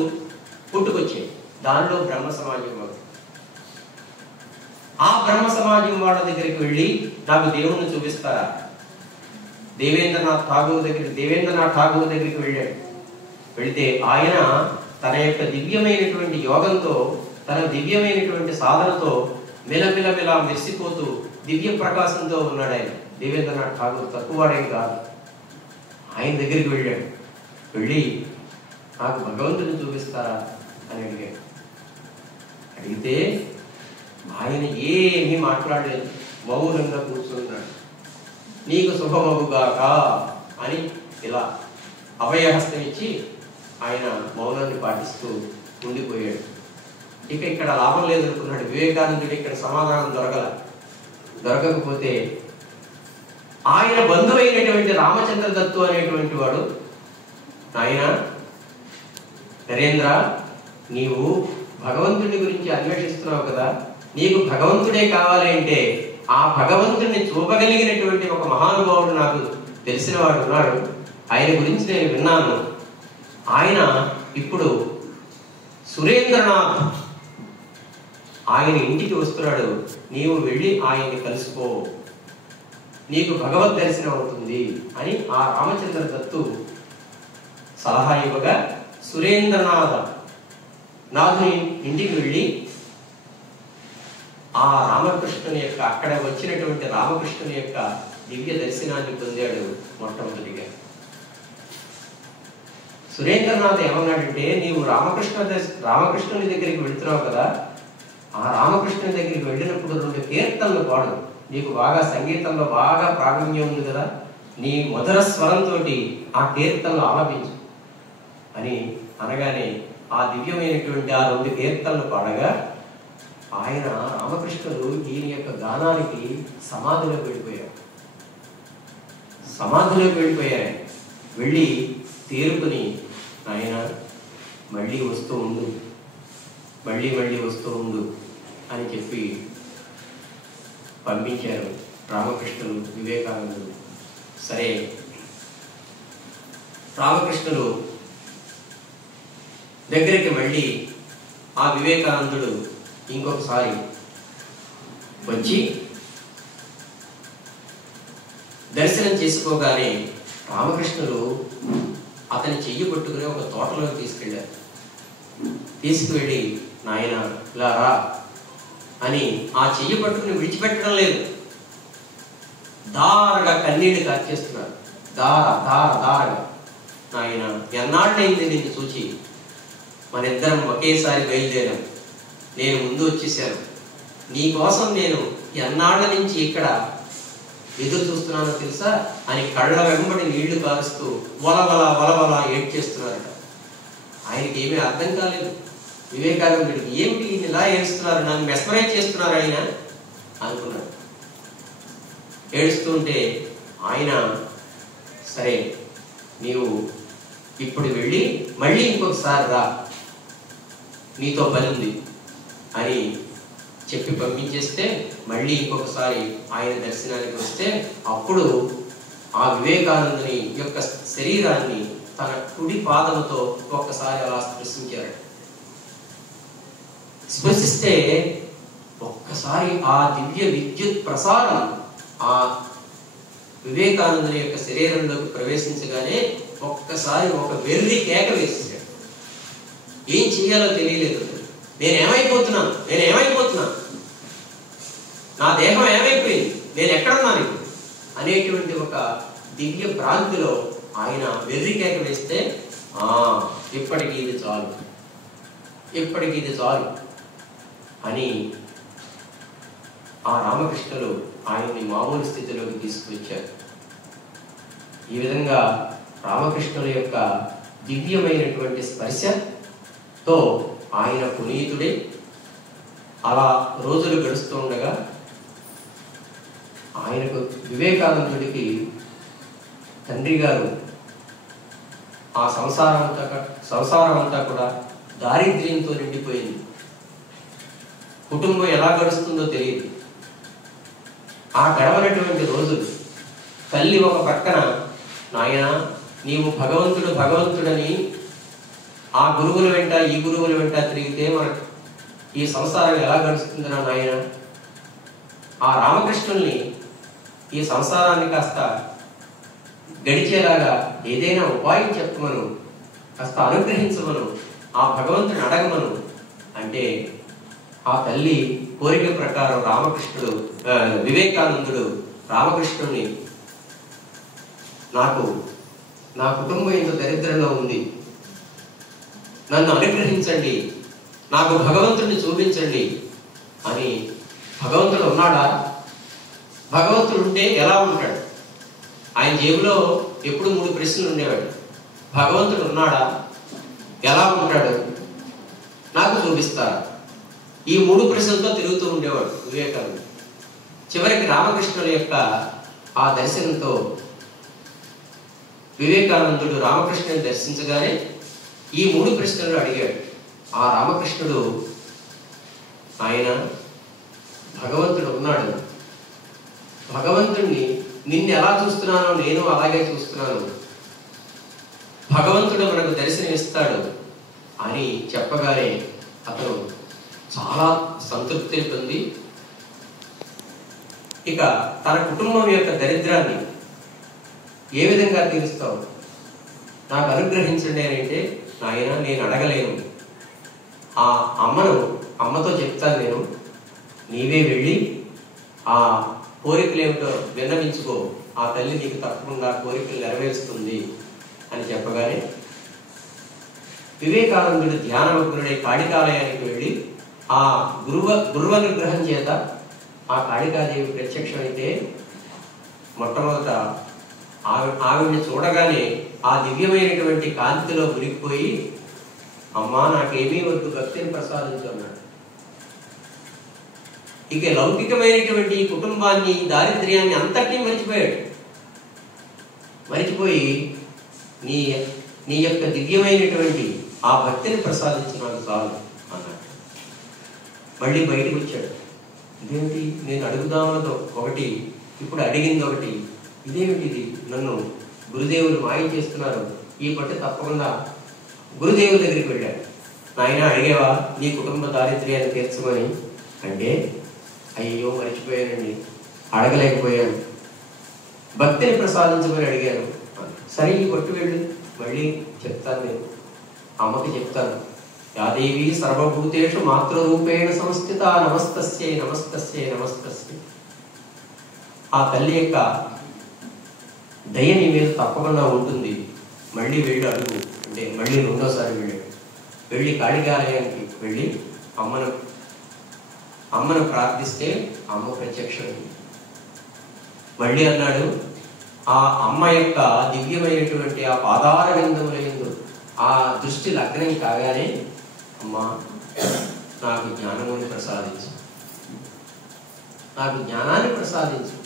పుట్టుకొచ్చాయి. దానిలో బ్రహ్మ సమాజం వాడు. ఆ బ్రహ్మ సమాజం వాళ్ళ దగ్గరికి వెళ్ళి నాకు దేవుణ్ణి చూపిస్తారా, దేవేంద్రనాథ్ ఠాగూర్ దగ్గరికి వెళ్ళాడు. వెళితే ఆయన తన యొక్క దివ్యమైనటువంటి యోగంతో, తన దివ్యమైనటువంటి సాధనతో మిలమిలా మెరిసిపోతూ దివ్య ప్రకాశంతో ఉన్నాడు ఆయన. దేవేంద్రనాథ్ ఠాగూర్ తక్కువవాడేం కాదు. ఆయన దగ్గరికి వెళ్ళాడు. వెళ్ళి నాకు భగవంతుని చూపిస్తారా అని అడిగితే ఆయన ఏమీ మాట్లాడలేదు, మౌనంగా కూర్చున్నాడు. నీకు శుభమగుగాక అని ఇలా అభయహస్తం ఇచ్చి ఆయన మౌనాన్ని పాటిస్తూ ఉండిపోయాడు. ఇక ఇక్కడ లాభం లేదనుకున్నాడు వివేకానందుడు. ఇక్కడ సమాధానం దొరకకపోతే ఆయన బంధువైనటువంటి రామచంద్ర దత్తు అనేటువంటి వాడు, నాయన నరేంద్ర, నీవు భగవంతుడి గురించి అన్వేషిస్తున్నావు కదా, నీకు భగవంతుడే కావాలి అంటే ఆ భగవంతుడిని చూపగలిగినటువంటి ఒక మహానుభావుడు నాకు తెలిసిన వాడు ఉన్నాడు. ఆయన గురించి నేను విన్నాను. ఆయన ఇప్పుడు సురేంద్రనాథ్ ఆయన ఇంటికి వస్తున్నాడు. నీవు వెళ్ళి ఆయన్ని కలుసుకో, నీకు భగవద్ దర్శనం అవుతుంది అని ఆ రామచంద్ర దత్తు సలహా ఇవ్వగా సురేంద్రనాథుని ఇంటికి వెళ్ళి ఆ రామకృష్ణుని యొక్క అక్కడ వచ్చినటువంటి రామకృష్ణుని యొక్క దివ్య దర్శనాన్ని పొందాడు మొట్టమొదటిగా. సురేంద్రనాథ్ ఏమన్నాడంటే, నీవు రామకృష్ణుని దగ్గరికి వెళ్తున్నావు కదా, ఆ రామకృష్ణుని దగ్గరికి వెళ్ళినప్పుడు 2 కీర్తనలు పాడు, నీకు బాగా సంగీతంలో బాగా ప్రావీణ్యం ఉంది కదా, నీ మధుర స్వరంతో ఆ కీర్తనలు ఆలపించు అని అనగానే ఆ దివ్యమైనటువంటి ఆ 2 కీర్తనలు పాడగా ఆయన రామకృష్ణుడు ఈయన యొక్క గానానికి సమాధిలోకి వెళ్ళిపోయారు. వెళ్ళి తేరుకుని, ఆయన మళ్ళీ వస్తూ ఉండు, మళ్ళీ వస్తూ ఉండు అని చెప్పి పంపించారు రామకృష్ణుడు, వివేకానందుడు. సరే, రామకృష్ణుడు దగ్గరికి మళ్ళీ ఆ వివేకానందుడు ఇంకొకసారి వచ్చి దర్శనం చేసుకోగానే రామకృష్ణుడు అతని చెయ్యి పట్టుకుని ఒక తోటలోకి తీసుకువెళ్ళి, నాయన ఇలా రా అని ఆ చెయ్యి పట్టుకుని విడిచిపెట్టడం లేదు. దారగా కన్నీళ్లు కార్చేస్తున్నాడు. దారగా, నాయన ఎన్నాళ్ళైంది నిన్ను చూచి, మన ఇద్దరం ఒకేసారి బయలుదేరాం, నేను ముందు వచ్చేసాను, నీకోసం నేను ఎన్నాళ్ళ నుంచి ఇక్కడ ఎదురు చూస్తున్నానో తెలుసా అని కళ్ళ వెంబడి నీళ్లు కారుస్తూ వలవల ఏడ్చేస్తున్నారట. ఆయనకి ఏమీ అర్థం కాలేదు. వివేకానందుడికి ఏమిటి ఇలా ఏడుస్తున్నారు, నన్ను మెస్మరైజ్ చేస్తున్నారు ఆయన అనుకున్నాడు. ఏడుస్తుంటే ఆయన, సరే నీవు ఇప్పుడు వెళ్ళి మళ్ళీ ఇంకొకసారి రా, నీతో పని ఉంది అని చెప్పి పంపించేస్తే, మళ్ళీ ఇంకొకసారి ఆయన దర్శనానికి వస్తే అప్పుడు ఆ వివేకానందుని యొక్క శరీరాన్ని తన కుడి పాదముతో ఒక్కసారి అలా స్పృశించాడు. స్పృశిస్తే ఒక్కసారి ఆ దివ్య విద్యుత్ ప్రసారం ఆ వివేకానందుని యొక్క శరీరంలోకి ప్రవేశించగానే ఒక్కసారి ఒక వెర్రి కేక వేసేసాడు. ఏం చెయ్యాలో తెలియలేదు. నేనేమైపోతున్నాను, నా దేహం ఏమైపోయింది, నేను ఎక్కడున్నాను ఇప్పుడు అనేటువంటి ఒక దివ్య భ్రాంతిలో ఆయన వెర్రి కేక వేస్తే, ఇప్పటికి ఇది చాలు అని ఆ రామకృష్ణులు ఆయన్ని మామూలు స్థితిలోకి తీసుకువచ్చారు. ఈ విధంగా రామకృష్ణుల యొక్క దివ్యమైనటువంటి స్పర్శతో ఆయన పునీతుడే. అలా రోజులు గడుస్తూ ఉండగా ఆయనకు వివేకానందుడికి తండ్రి గారు ఆ సంసారం అంతా కూడా దారిద్ర్యంతో నిండిపోయింది. కుటుంబం ఎలా గడుస్తుందో తెలియదు. ఆ గడవనటువంటి రోజులు తల్లి ఒక పక్కన, నాయన నీవు భగవంతుడని ఆ గురువుల వెంట ఈ గురువుల వెంట తిరిగితే మనకు ఈ సంసారం ఎలా గడుస్తుందిరా నాయన, ఆ రామకృష్ణుల్ని ఈ సంసారాన్ని కాస్త గడిచేలాగా ఏదైనా ఉపాయం చెప్పమను, కాస్త అనుగ్రహించమను, ఆ భగవంతుని అడగమను అంటే ఆ తల్లి కోరిక ప్రకారం వివేకానందుడు రామకృష్ణుని, నాకు నా కుటుంబం ఇంత దరిద్రంలో ఉంది, నన్ను అనుగ్రహించండి, నాకు భగవంతుడిని చూపించండి అని. భగవంతుడు ఉన్నాడా? భగవంతుడు ఉంటే ఎలా ఉంటాడు? ఆయన జేబులో ఎప్పుడు 3 ప్రశ్నలు ఉండేవాడు. భగవంతుడు ఉన్నాడా, ఎలా ఉంటాడు, నాకు చూపిస్తారా? ఈ 3 ప్రశ్నలతో తిరుగుతూ ఉండేవాడు వివేకానందుడు. చివరికి రామకృష్ణుల యొక్క ఆ దర్శనంతో వివేకానందుడు రామకృష్ణుని దర్శించగానే ఈ 3 ప్రశ్నలు అడిగాడు. ఆ రామకృష్ణుడు, ఆయన భగవంతుడు ఉన్నాడు, భగవంతుడిని నిన్ను ఎలా చూస్తున్నానో నేను అలాగే చూస్తున్నాను, భగవంతుడు మనకు దర్శనమిస్తాడు అని చెప్పగానే అతను చాలా సంతృప్తిని పొంది ఇక తన కుటుంబం యొక్క దరిద్రాన్ని ఏ విధంగా తీరుస్తావు, నాకు అనుగ్రహించండి అని అంటే, నాయన నేను అడగలేను, ఆ అమ్మతో చెప్తాను, నేను నీవే వెళ్ళి ఆ కోరికలు ఏమిటో విన్నవించుకో, ఆ తల్లి నీకు తప్పకుండా కోరికలు నెరవేరుస్తుంది అని చెప్పగానే వివేకానందుడు ధ్యానమగ్నుడై కాళికాలయానికి వెళ్ళి ఆ గురువనుగ్రహం చేత ఆ కాళికాదేవి ప్రత్యక్షమైతే మొట్టమొదట ఆవిడ్ని చూడగానే ఆ దివ్యమైనటువంటి కాంతిలో మునిగిపోయి, అమ్మా నాకేమీ వద్దు, భక్తిని ప్రసాదించు అన్నాడు. ఇక లౌకికమైనటువంటి కుటుంబాన్ని, దారిద్ర్యాన్ని అంతటినీ మరిచిపోయి నీ యొక్క దివ్యమైనటువంటి ఆ భక్తిని ప్రసాదించినాడు చాలు అన్నాడు. మళ్ళీ బయటకు వచ్చాడు. ఇదేమిటి, నేను అడుగుదామన్నది ఒకటి, ఇప్పుడు అడిగింది ఒకటి, ఇదేమిటి ఇది, నన్ను గురుదేవులు మాయ చేస్తున్నారు, ఈ పట్టు తప్పకుండా గురుదేవుల దగ్గరికి వెళ్ళాడు. నాయన అడిగేవా నీ కుటుంబ దారిద్ర్యాన్ని తీర్చమని అంటే, అయ్యో మర్చిపోయానండి, అడగలేకపోయాను, భక్తిని ప్రసాదించమని అడిగాను. సరే ఈ పట్టు వెళ్ళు, మళ్ళీ చెప్తాను, నేను అమ్మకి చెప్తాను, యాదేవి సర్వభూతేషు మాతృరూపేణ సంస్థిత, నమస్తస్యై నమస్తస్యై నమస్తస్యై. ఆ తల్లి యొక్క దయ నీ మీద తప్పకుండా ఉంటుంది, మళ్ళీ వెళ్ళి అడుగు అంటే మళ్ళీ 2వ సారి వెళ్ళి కాళికాలయానికి వెళ్ళి అమ్మను ప్రార్థిస్తే అమ్మ ప్రత్యక్షమైంది. మళ్ళీ అన్నాడు, ఆ అమ్మ యొక్క దివ్యమైనటువంటి ఆ పాదార విందములందు ఆ దృష్టి లగ్నం కాగానే, అమ్మా నాకు జ్ఞానముని ప్రసాదించు, నాకు జ్ఞానాన్ని ప్రసాదించు,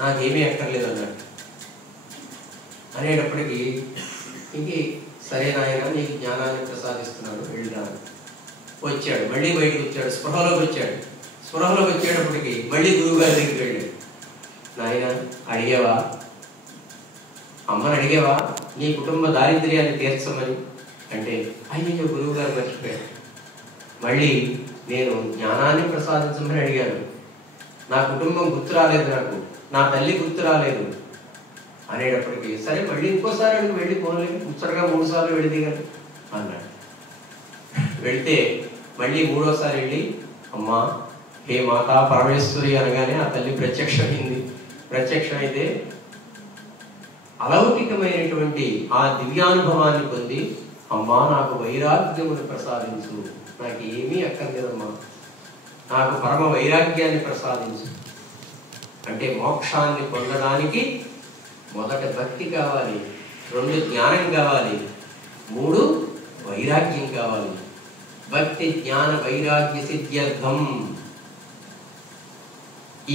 నాకేమీ అక్కర్లేదు అన్నాడు. అనేటప్పటికీ ఇంక సరే నాయన నీకు జ్ఞానాన్ని ప్రసాదిస్తున్నాడు, వెళ్ళిరాను. వచ్చాడు, మళ్ళీ బయటకు వచ్చాడు, స్పృహలోకి వచ్చేటప్పటికి మళ్ళీ గురువుగారి దగ్గరికి వెళ్ళాడు. నాయన అడిగేవా, అమ్మని అడిగేవా నీ కుటుంబ దారిద్ర్యాన్ని తీర్చమని అంటే, అయ్యో గురువు గారు మర్చిపోయాడు. మళ్ళీ నేను జ్ఞానాన్ని ప్రసాదించమని అడిగాను, నా కుటుంబం గుర్తు రాలేదు, నాకు నా తల్లి గుర్తు రాలేదు అనేటప్పటికీ సరే మళ్ళీ ఇంకోసారి అడిగి వెళ్ళి పోలేదు, ముచ్చటగా 3 సార్లు వెళ్ళి దిగాను అన్నాడు. వెళితే మళ్ళీ 3వ సారి వెళ్ళి, అమ్మా హే మాతా పరమేశ్వరి అనగానే ఆ తల్లి ప్రత్యక్షమైతే అలౌకికమైనటువంటి ఆ దివ్యానుభవాన్ని పొంది, అమ్మా నాకు వైరాగ్యమును ప్రసాదించు, నాకు ఏమీ అక్కర్లేదమ్మా, నాకు పరమ వైరాగ్యాన్ని ప్రసాదించు అంటే, మోక్షాన్ని పొందడానికి మొదట భక్తి కావాలి, 2 జ్ఞానం కావాలి, 3 వైరాగ్యం కావాలి. భక్తి జ్ఞాన వైరాగ్య సిద్ధ్యర్థం,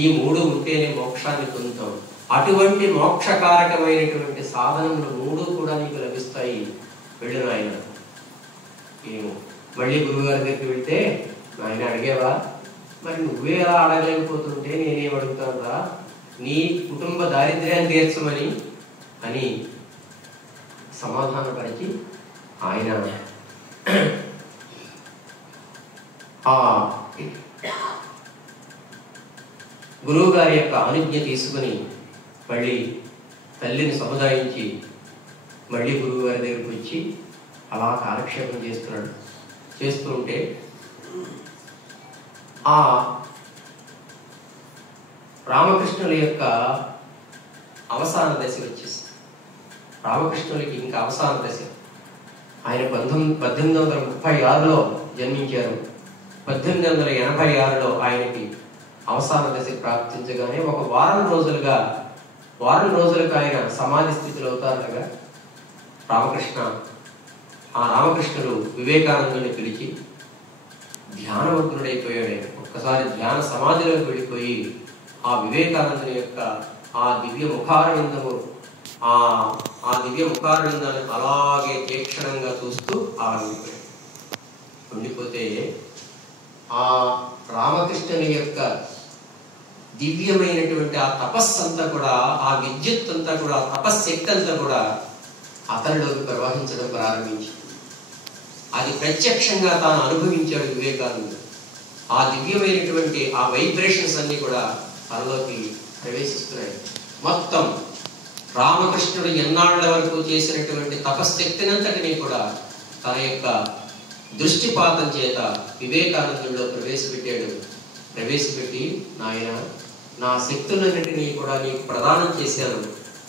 ఈ 3 ఉంటేనే మోక్షాన్ని పొందుతాం. అటువంటి మోక్షకారకమైనటువంటి సాధనలు 3 కూడా నీకు లభిస్తాయి. వెళ్ళిన ఆయన ఏమో మళ్ళీ గురువుగారి దగ్గరికి వెళ్తే, ఆయన అడిగేవా, మరి నువ్వే ఎలా అడగలేకపోతుంటే నేనేం అడుగుతానురా, నీ కుటుంబ దారిద్ర్యాన్ని తీర్చమని అని సమాధానపరిచి ఆయన ఆ గురువు గారి యొక్క అనుజ్ఞ తీసుకుని మళ్ళీ తల్లిని సముదాయించి మళ్ళీ గురువు గారి దగ్గరికి వచ్చి అలా కాలక్షేపం చేస్తుంటే ఆ రామకృష్ణుల యొక్క అవసాన దశ వచ్చేసి, రామకృష్ణులకి ఇంకా అవసాన దశ. ఆయన 1836లో జన్మించారు. 1886లో ఆయనకి అవసాన దశ ప్రాప్తించగానే ఒక వారం రోజులుగా ఆయన సమాధి స్థితిలో అవుతారుగా రామకృష్ణుడు వివేకానందుని పిలిచి ధ్యానవంతుడైపోయాడు. ఒక్కసారి ధ్యాన సమాధిలోకి వెళ్ళిపోయి ఆ వివేకానందుని యొక్క ఆ దివ్య ముఖారవిందము ఆ దివ్య ముఖారవిందాన్ని అలాగే తీక్షణంగా చూస్తూ ఉండిపోతే ఆ రామకృష్ణుని యొక్క దివ్యమైనటువంటి ఆ తపస్సు అంతా కూడా, ఆ విద్యుత్ అంతా కూడా, తపశ్శక్తి అంతా కూడా అతనిలోకి ప్రవహించడం ప్రారంభించింది. అది ప్రత్యక్షంగా తాను అనుభవించాడు వివేకానందుడు. ఆ దివ్యమైనటువంటి ఆ వైబ్రేషన్స్ అన్ని కూడా తనలోకి ప్రవేశిస్తున్నాయి. మొత్తం రామకృష్ణుడు ఎన్నాళ్ల వరకు చేసినటువంటి తపశ్శక్తినంతటినీ కూడా తన యొక్క దృష్టిపాతం చేత వివేకానందుడిలో ప్రవేశపెట్టి, నాయన, నా శక్తులన్నింటినీ కూడా నీకు ప్రదానం చేశాను,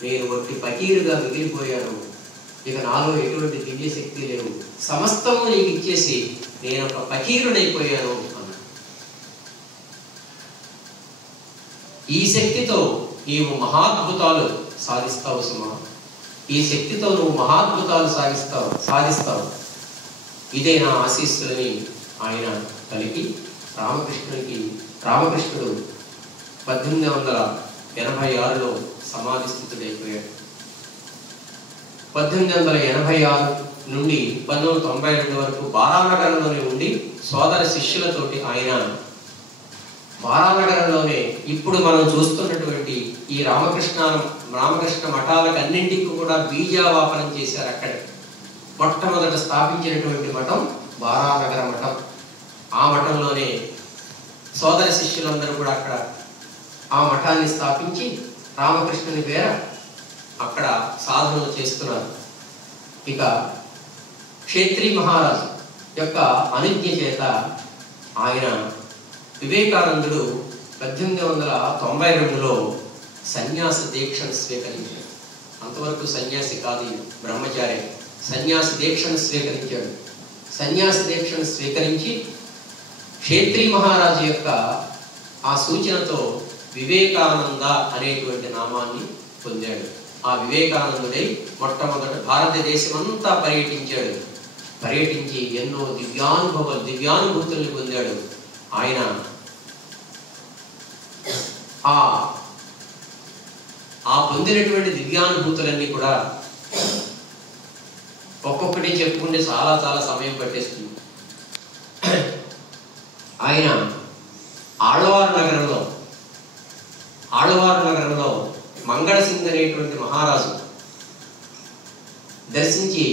నేను ఒట్టి పకీరుగా మిగిలిపోయాను, ఇక నాలో ఎటువంటి దివ్య శక్తి లేవు, సమస్తము నీకు ఇచ్చేసి నేను ఒక పకీరుడైపోయాను అన్న. ఈ శక్తితో నీవు మహాద్భుతాలు సాధిస్తావు సుమా, ఈ శక్తితో నువ్వు మహాద్భుతాలు సాధిస్తావు, ఇదే నా ఆశీస్సులని ఆయన కలిగి రామకృష్ణుడు 1886లో సమాధి స్థితుడైపోయాడు. 1886 నుండి 1992 వరకు బారానగరంలోనే ఉండి సోదర శిష్యులతోటి ఆయన బారానగరంలోనే ఇప్పుడు మనం చూస్తున్నటువంటి ఈ రామకృష్ణ మఠాలకు అన్నింటికి కూడా బీజావాపనం చేశారు. అక్కడే మొట్టమొదట స్థాపించినటువంటి మఠం బారానగర మఠం. ఆ మఠంలోనే సోదర శిష్యులందరూ కూడా అక్కడ ఆ మఠాన్ని స్థాపించి రామకృష్ణుని పేర అక్కడ సాధనలు చేస్తున్నారు. ఇక క్షేత్రి మహారాజు యొక్క అనుజ్ఞ చేత ఆయన వివేకానందుడు 1892లో సన్యాస దీక్షను స్వీకరించాడు. అంతవరకు సన్యాసి కాదు, బ్రహ్మచారి. సన్యాసి దీక్షను స్వీకరించాడు. సన్యాసి దీక్షను స్వీకరించి క్షేత్రి మహారాజు యొక్క ఆ సూచనతో వివేకానంద అనేటువంటి నామాన్ని పొందాడు. ఆ వివేకానందుడై మొట్టమొదట భారతదేశమంతా పర్యటించి ఎన్నో దివ్యానుభూతుల్ని పొందాడు. ఆయన ఆ పొందినటువంటి దివ్యానుభూతులన్నీ కూడా ఒక్కొక్కటి చెప్పుకుంటే చాలా చాలా సమయం పట్టేస్తుంది. ఆయన ఆళ్వారు నగరంలో మంగళసింగ్ అనేటువంటి మహారాజు దర్శించి,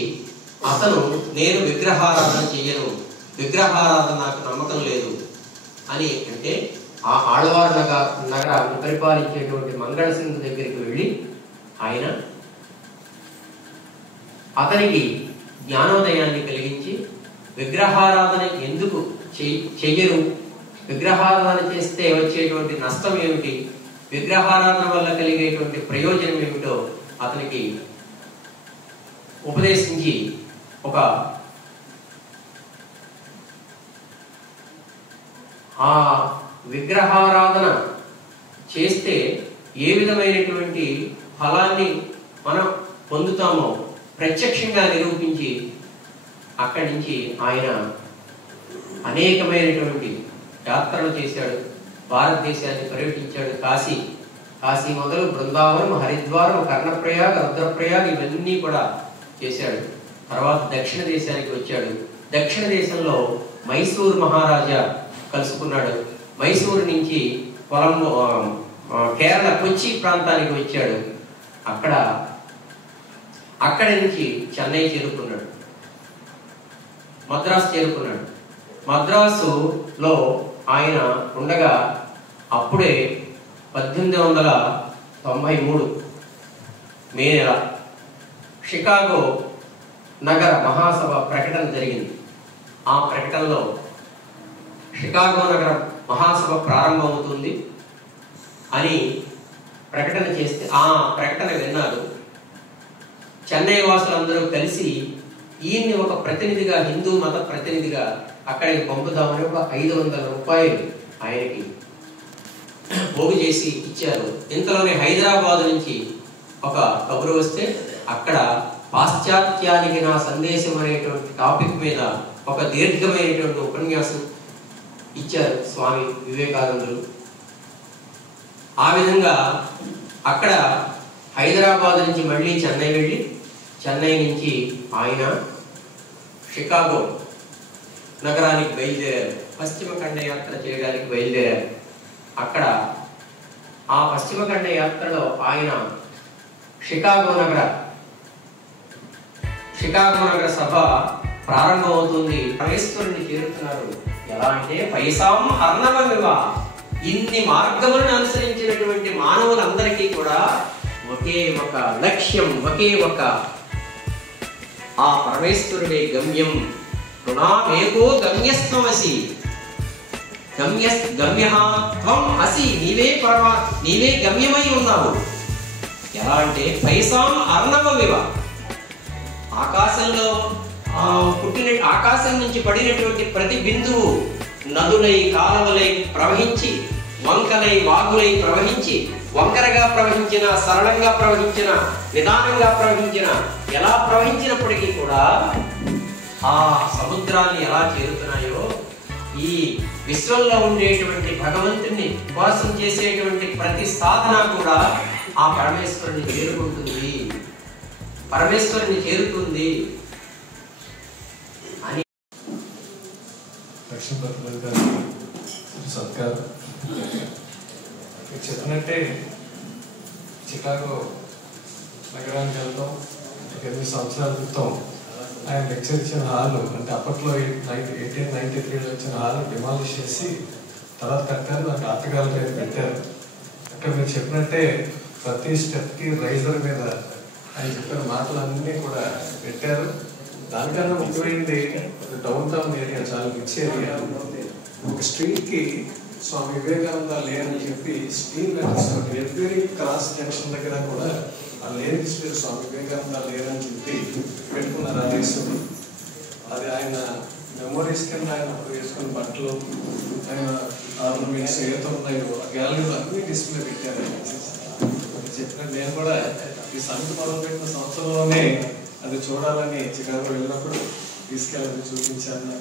అతను నేను విగ్రహారాధన చెయ్యను, విగ్రహారాధన నాకు నమ్మకం లేదు అని అంటే, ఆ ఆళ్వారు నగరాన్ని పరిపాలించేటువంటి మంగళసింగ్ దగ్గరికి వెళ్ళి ఆయన అతనికి జ్ఞానోదయాన్ని కలిగించి, విగ్రహారాధన ఎందుకు చెయ్యరు, విగ్రహారాధన చేస్తే వచ్చేటువంటి నష్టం ఏమిటి, విగ్రహారాధన వల్ల కలిగేటువంటి ప్రయోజనం ఏమిటో అతనికి ఉపదేశించి, ఆ విగ్రహారాధన చేస్తే ఏ విధమైనటువంటి ఫలాన్ని మనం పొందుతామో ప్రత్యక్షంగా నిరూపించి, అక్కడి నుంచి ఆయన అనేకమైనటువంటి యాత్రలు చేశాడు. భారతదేశాన్ని పర్యటించాడు. కాశీ మొదలు బృందావనం, హరిద్వారం, కర్ణప్రయాగ, రుద్రప్రయాగ ఇవన్నీ కూడా చేశాడు. తర్వాత దక్షిణ దేశానికి వచ్చాడు. దక్షిణ దేశంలో మైసూర్ మహారాజా కలుసుకున్నాడు. మైసూరు నుంచి కేరళ కొచ్చి ప్రాంతానికి వచ్చాడు. అక్కడి నుంచి చెన్నై చేరుకున్నాడు, మద్రాసు చేరుకున్నాడు. మద్రాసులో ఆయన ఉండగా అప్పుడే 1893 మే నెల షికాగో నగర మహాసభ ప్రకటన జరిగింది. ఆ ప్రకటనలో షికాగో నగర మహాసభ ప్రారంభమవుతుంది అని ప్రకటన చేస్తే, ఆ ప్రకటన విన్నారు. చెన్నై వాసులందరూ కలిసి ఈయన్ని ఒక ప్రతినిధిగా, హిందూ మత ప్రతినిధిగా అక్కడికి పంపుదామని ఒక 500 రూపాయలు ఆయనకి పోగు చేసి ఇచ్చారు. ఇంతలోనే హైదరాబాద్ నుంచి ఒక కబురు వస్తే, అక్కడ పాశ్చాత్యానికి నా సందేశం అనేటువంటి టాపిక్ మీద ఒక దీర్ఘమైనటువంటి ఉపన్యాసం ఇచ్చారు స్వామి వివేకానందులు. ఆ విధంగా అక్కడ హైదరాబాద్ నుంచి మళ్ళీ చెన్నై వెళ్ళి, చెన్నై నుంచి ఆయన షికాగో నగరానికి బయలుదేరారు. పశ్చిమ ఖండ యాత్ర చేయడానికి బయలుదేరారు. అక్కడ ఆ పశ్చిమ ఖండ యాత్రలో ఆయన షికాగో నగర సభ ప్రారంభమవుతుంది. పరమేశ్వరుని చేరుతున్నారు. ఎలా అంటే పైసాం అర్ణవమివ. ఇన్ని మార్గములను అనుసరించినటువంటి మానవులందరికీ కూడా ఒకే ఒక లక్ష్యం, ఒకే ఒక ఆ పరమేశ్వరుడే గమ్యం. రుణామేకో గమ్యస్త్వమసి. గమ్యః త్వం అసి. నీవే గమ్యమై ఉన్నావు. ఎలా అంటే పైసాం అర్ణవమివ. ఆకాశంలో ఆకాశం నుంచి పడినటువంటి ప్రతి బిందువు నదులై, కాలువలై ప్రవహించి, వంకలై, వాగులై ప్రవహించి, వంకరగా ప్రవహించిన, సరళంగా ప్రవహించిన, నిదానంగా ప్రవహించిన, ఎలా ప్రవహించినప్పటికీ కూడా ఆ సముద్రాన్ని ఎలా చేరుతున్నాయో, ఈ విశ్వంలో ఉండేటువంటి భగవంతుని ఉపాసన చేసేటువంటి ప్రతి సాధన కూడా ఆ పరమేశ్వరుని చేరుకుంటుంది, పరమేశ్వరుని చేరుతుంది అని లక్ష్మీపతి గారు సత్కారం. చెప్పినట్టే చికాగో నగరానికి వెళ్తాం. 8 సంవత్సరాల క్రితం ఆయన లెక్చర్ ఇచ్చిన హాల్, అంటే అప్పట్లో 1893లో వచ్చిన హాల్ డిమాలిష్ చేసి తర్వాత కట్టారు. నాకు ఆర్ట్ గ్యాలరీ పెట్టారు. అక్కడ మీరు చెప్పినట్టే ప్రతి స్టెప్కి రైజర్ మీద ఆయన చెప్పిన మాటలన్నీ కూడా పెట్టారు. దానికన్నా ముఖ్యమైనది డౌన్ టౌన్ ఏరియా చాలా రిచ్ ఏరియా. ఒక స్ట్రీట్కి స్వామి వివేకానంద లేన్ అని చెప్పి steel letters every cross junction దగ్గర కూడా ఆ lane street Swami Vivekananda lane అని చెప్పి పెట్టుకున్నారు. అది ఆయన మెమోరీస్ కింద ఆయన వేసుకున్న బట్టలు, ఆయన ఆర్నమెంట్స్ ఏదో ఉన్నాయో గ్యాలరీలో అన్ని డిస్ప్లే పెట్టారు. చెప్పినట్టు నేను కూడా ఈ సమితి మొదలుపెట్టిన సంవత్సరంలోనే అది చూడాలని చికాగో వెళ్ళినప్పుడు తీసుకెళ్ళి చూపించాను.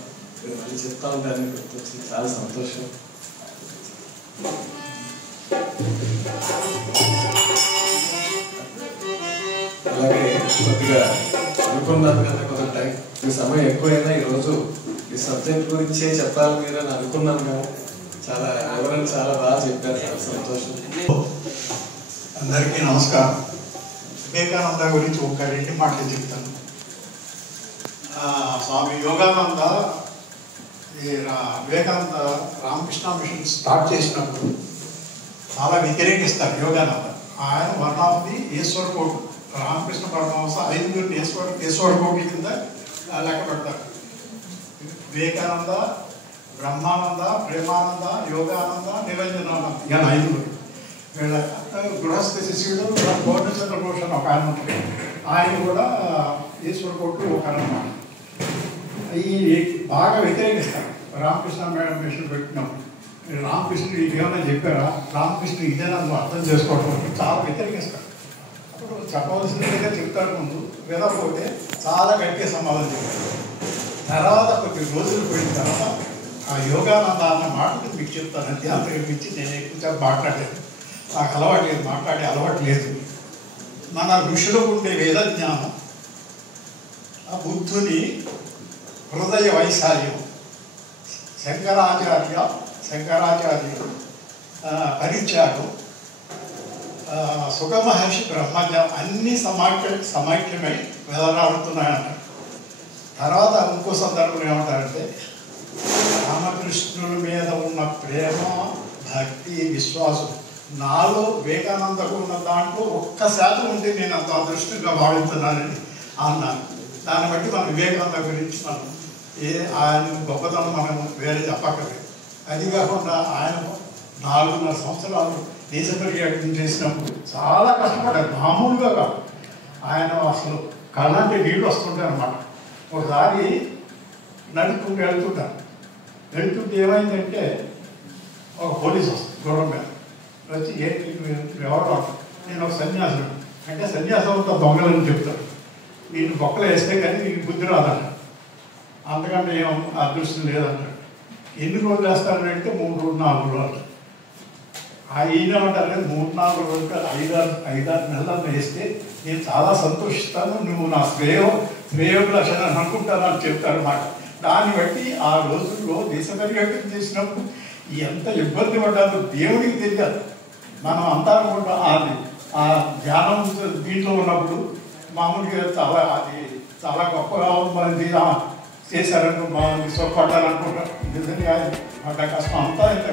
మళ్ళీ చెప్తా ఉంటాను. గుర్తొచ్చింది, చాలా సంతోషం. అలాగే కొద్దిగా అనుకున్నాను కదా, కొంత టైం ఈ సమయం ఎక్కువైనా ఈరోజు ఈ సబ్జెక్ట్ గురించే చెప్పాలి మీరు అని అనుకున్నాను కదా. చాలా ఎవరైనా చాలా బాగా చెప్పారు. చాలా సంతోషం. అందరికీ నమస్కారం. వివేకానంద గురించి ఒక 2 మాటలు చెప్తాను. స్వామి యోగానంద వివేకానంద రామకృష్ణ మిషన్ స్టార్ట్ చేసినప్పుడు చాలా వ్యతిరేకిస్తారు యోగానంద. ఆయన వన్ ఆఫ్ ది ఈశ్వర కోటు. రామకృష్ణ పరమహంస 5 ఈశ్వర కోటి కింద లెక్క పెడతారు. వివేకానంద, బ్రహ్మానంద, ప్రేమానంద, యోగానంద, నిరంజనానంద, ఇలా 5. వీళ్ళ గృహస్థ శిష్యుడు పూర్ణచంద్రభూషణ్ ఒక ఆయన ఉంటాడు. ఆయన కూడా ఈశ్వర కోట్లు ఒక అన్నమాట. ఈ బాగా వ్యతిరేకిస్తారు రామకృష్ణ మేడం మిషన్ పెట్టినప్పుడు. రామకృష్ణుడు ఇదేమన్నా చెప్పారా, రామకృష్ణుడు ఇదేనా నువ్వు అర్థం చేసుకోవడం, చాలా వ్యతిరేకిస్తారు. అప్పుడు చెప్పవలసిందిగా చెప్తాడు ముందు, వినకపోతే చాలా గట్టిగా సమాధానం చెప్తారు. తర్వాత కొద్ది రోజులు పోయిన తర్వాత ఆ యోగానంద అన్న మాటలు మీకు చెప్తానంటే అంతకమించి నేను ఎక్కువ మాట్లాడలేదు. నాకు అలవాటు లేదు, మాట్లాడే అలవాటు లేదు. మన ఋషులకు ఉండే వేద జ్ఞానం, ఆ బుద్ధుని హృదయ వైశాల్యం, శంకరాచార్య పరిత్యాగం, సుఖమహర్షి బ్రహ్మజ్ఞానం అన్నీ సమైక్యమై వెదలాడుతున్నాయంటారు. తర్వాత ఇంకో సందర్భంలో ఏమంటారంటే రామకృష్ణుల మీద ఉన్న ప్రేమ, భక్తి, విశ్వాసం నాలో వివేకానందకు ఉన్న దాంట్లో 1% ఉంటే నేను అంత అదృష్టంగా భావిస్తున్నానని అన్నాను. దాన్ని బట్టి మన వివేకానంద గురించి మనం ఆయన గొప్పతనం మనం వేరే చెప్పక్కర్లేదు. అది కాకుండా ఆయన 4.5 సంవత్సరాలు దేశ పర్యటన చేసినప్పుడు చాలా కష్టపడ్డారు, మామూలుగా కాదు. ఆయన అసలు కళ్ళంటే నీళ్ళు వస్తుంటాయి అన్నమాట. ఒకసారి వెళ్తుంటే ఏమైందంటే ఒక పోలీసు వస్తుంది గొడవ మీద వచ్చి ఎవరు అంటారు, నేను ఒక సన్యాసుడు అంటే సన్యాసం అంతా దొంగలని చెప్తాడు. నేను బొక్కలు వేస్తే కానీ నీకు బుద్ధి రాదంట, అంతకంటే ఏం అదృష్టం లేదంటాడు. ఎన్ని రోజులు వేస్తారంటే 3 రోజులు 4 రోజులు. అయినా ఉంటారు 3-4 రోజులు 5-6 నెలలు వేస్తే నేను చాలా సంతోషిస్తాను, నువ్వు నా శ్రేయోభిలాషని అనుకుంటానని చెప్తారు మాట. దాన్ని బట్టి ఆ రోజుల్లో దేశ పర్యటన చేసినప్పుడు ఎంత ఇబ్బంది పడ్డారో దేవుడికి తెలియాలి. మనం అంతా కూడా ఆ ధ్యానం దీంట్లో ఉన్నప్పుడు మామూలుగా చాలా గొప్పగా మనది చేశారనుకో, బాగుంది సొప్పడ్డారనుకుంటారు. నిజంగా పడ్డ కష్టం అంతా ఇంత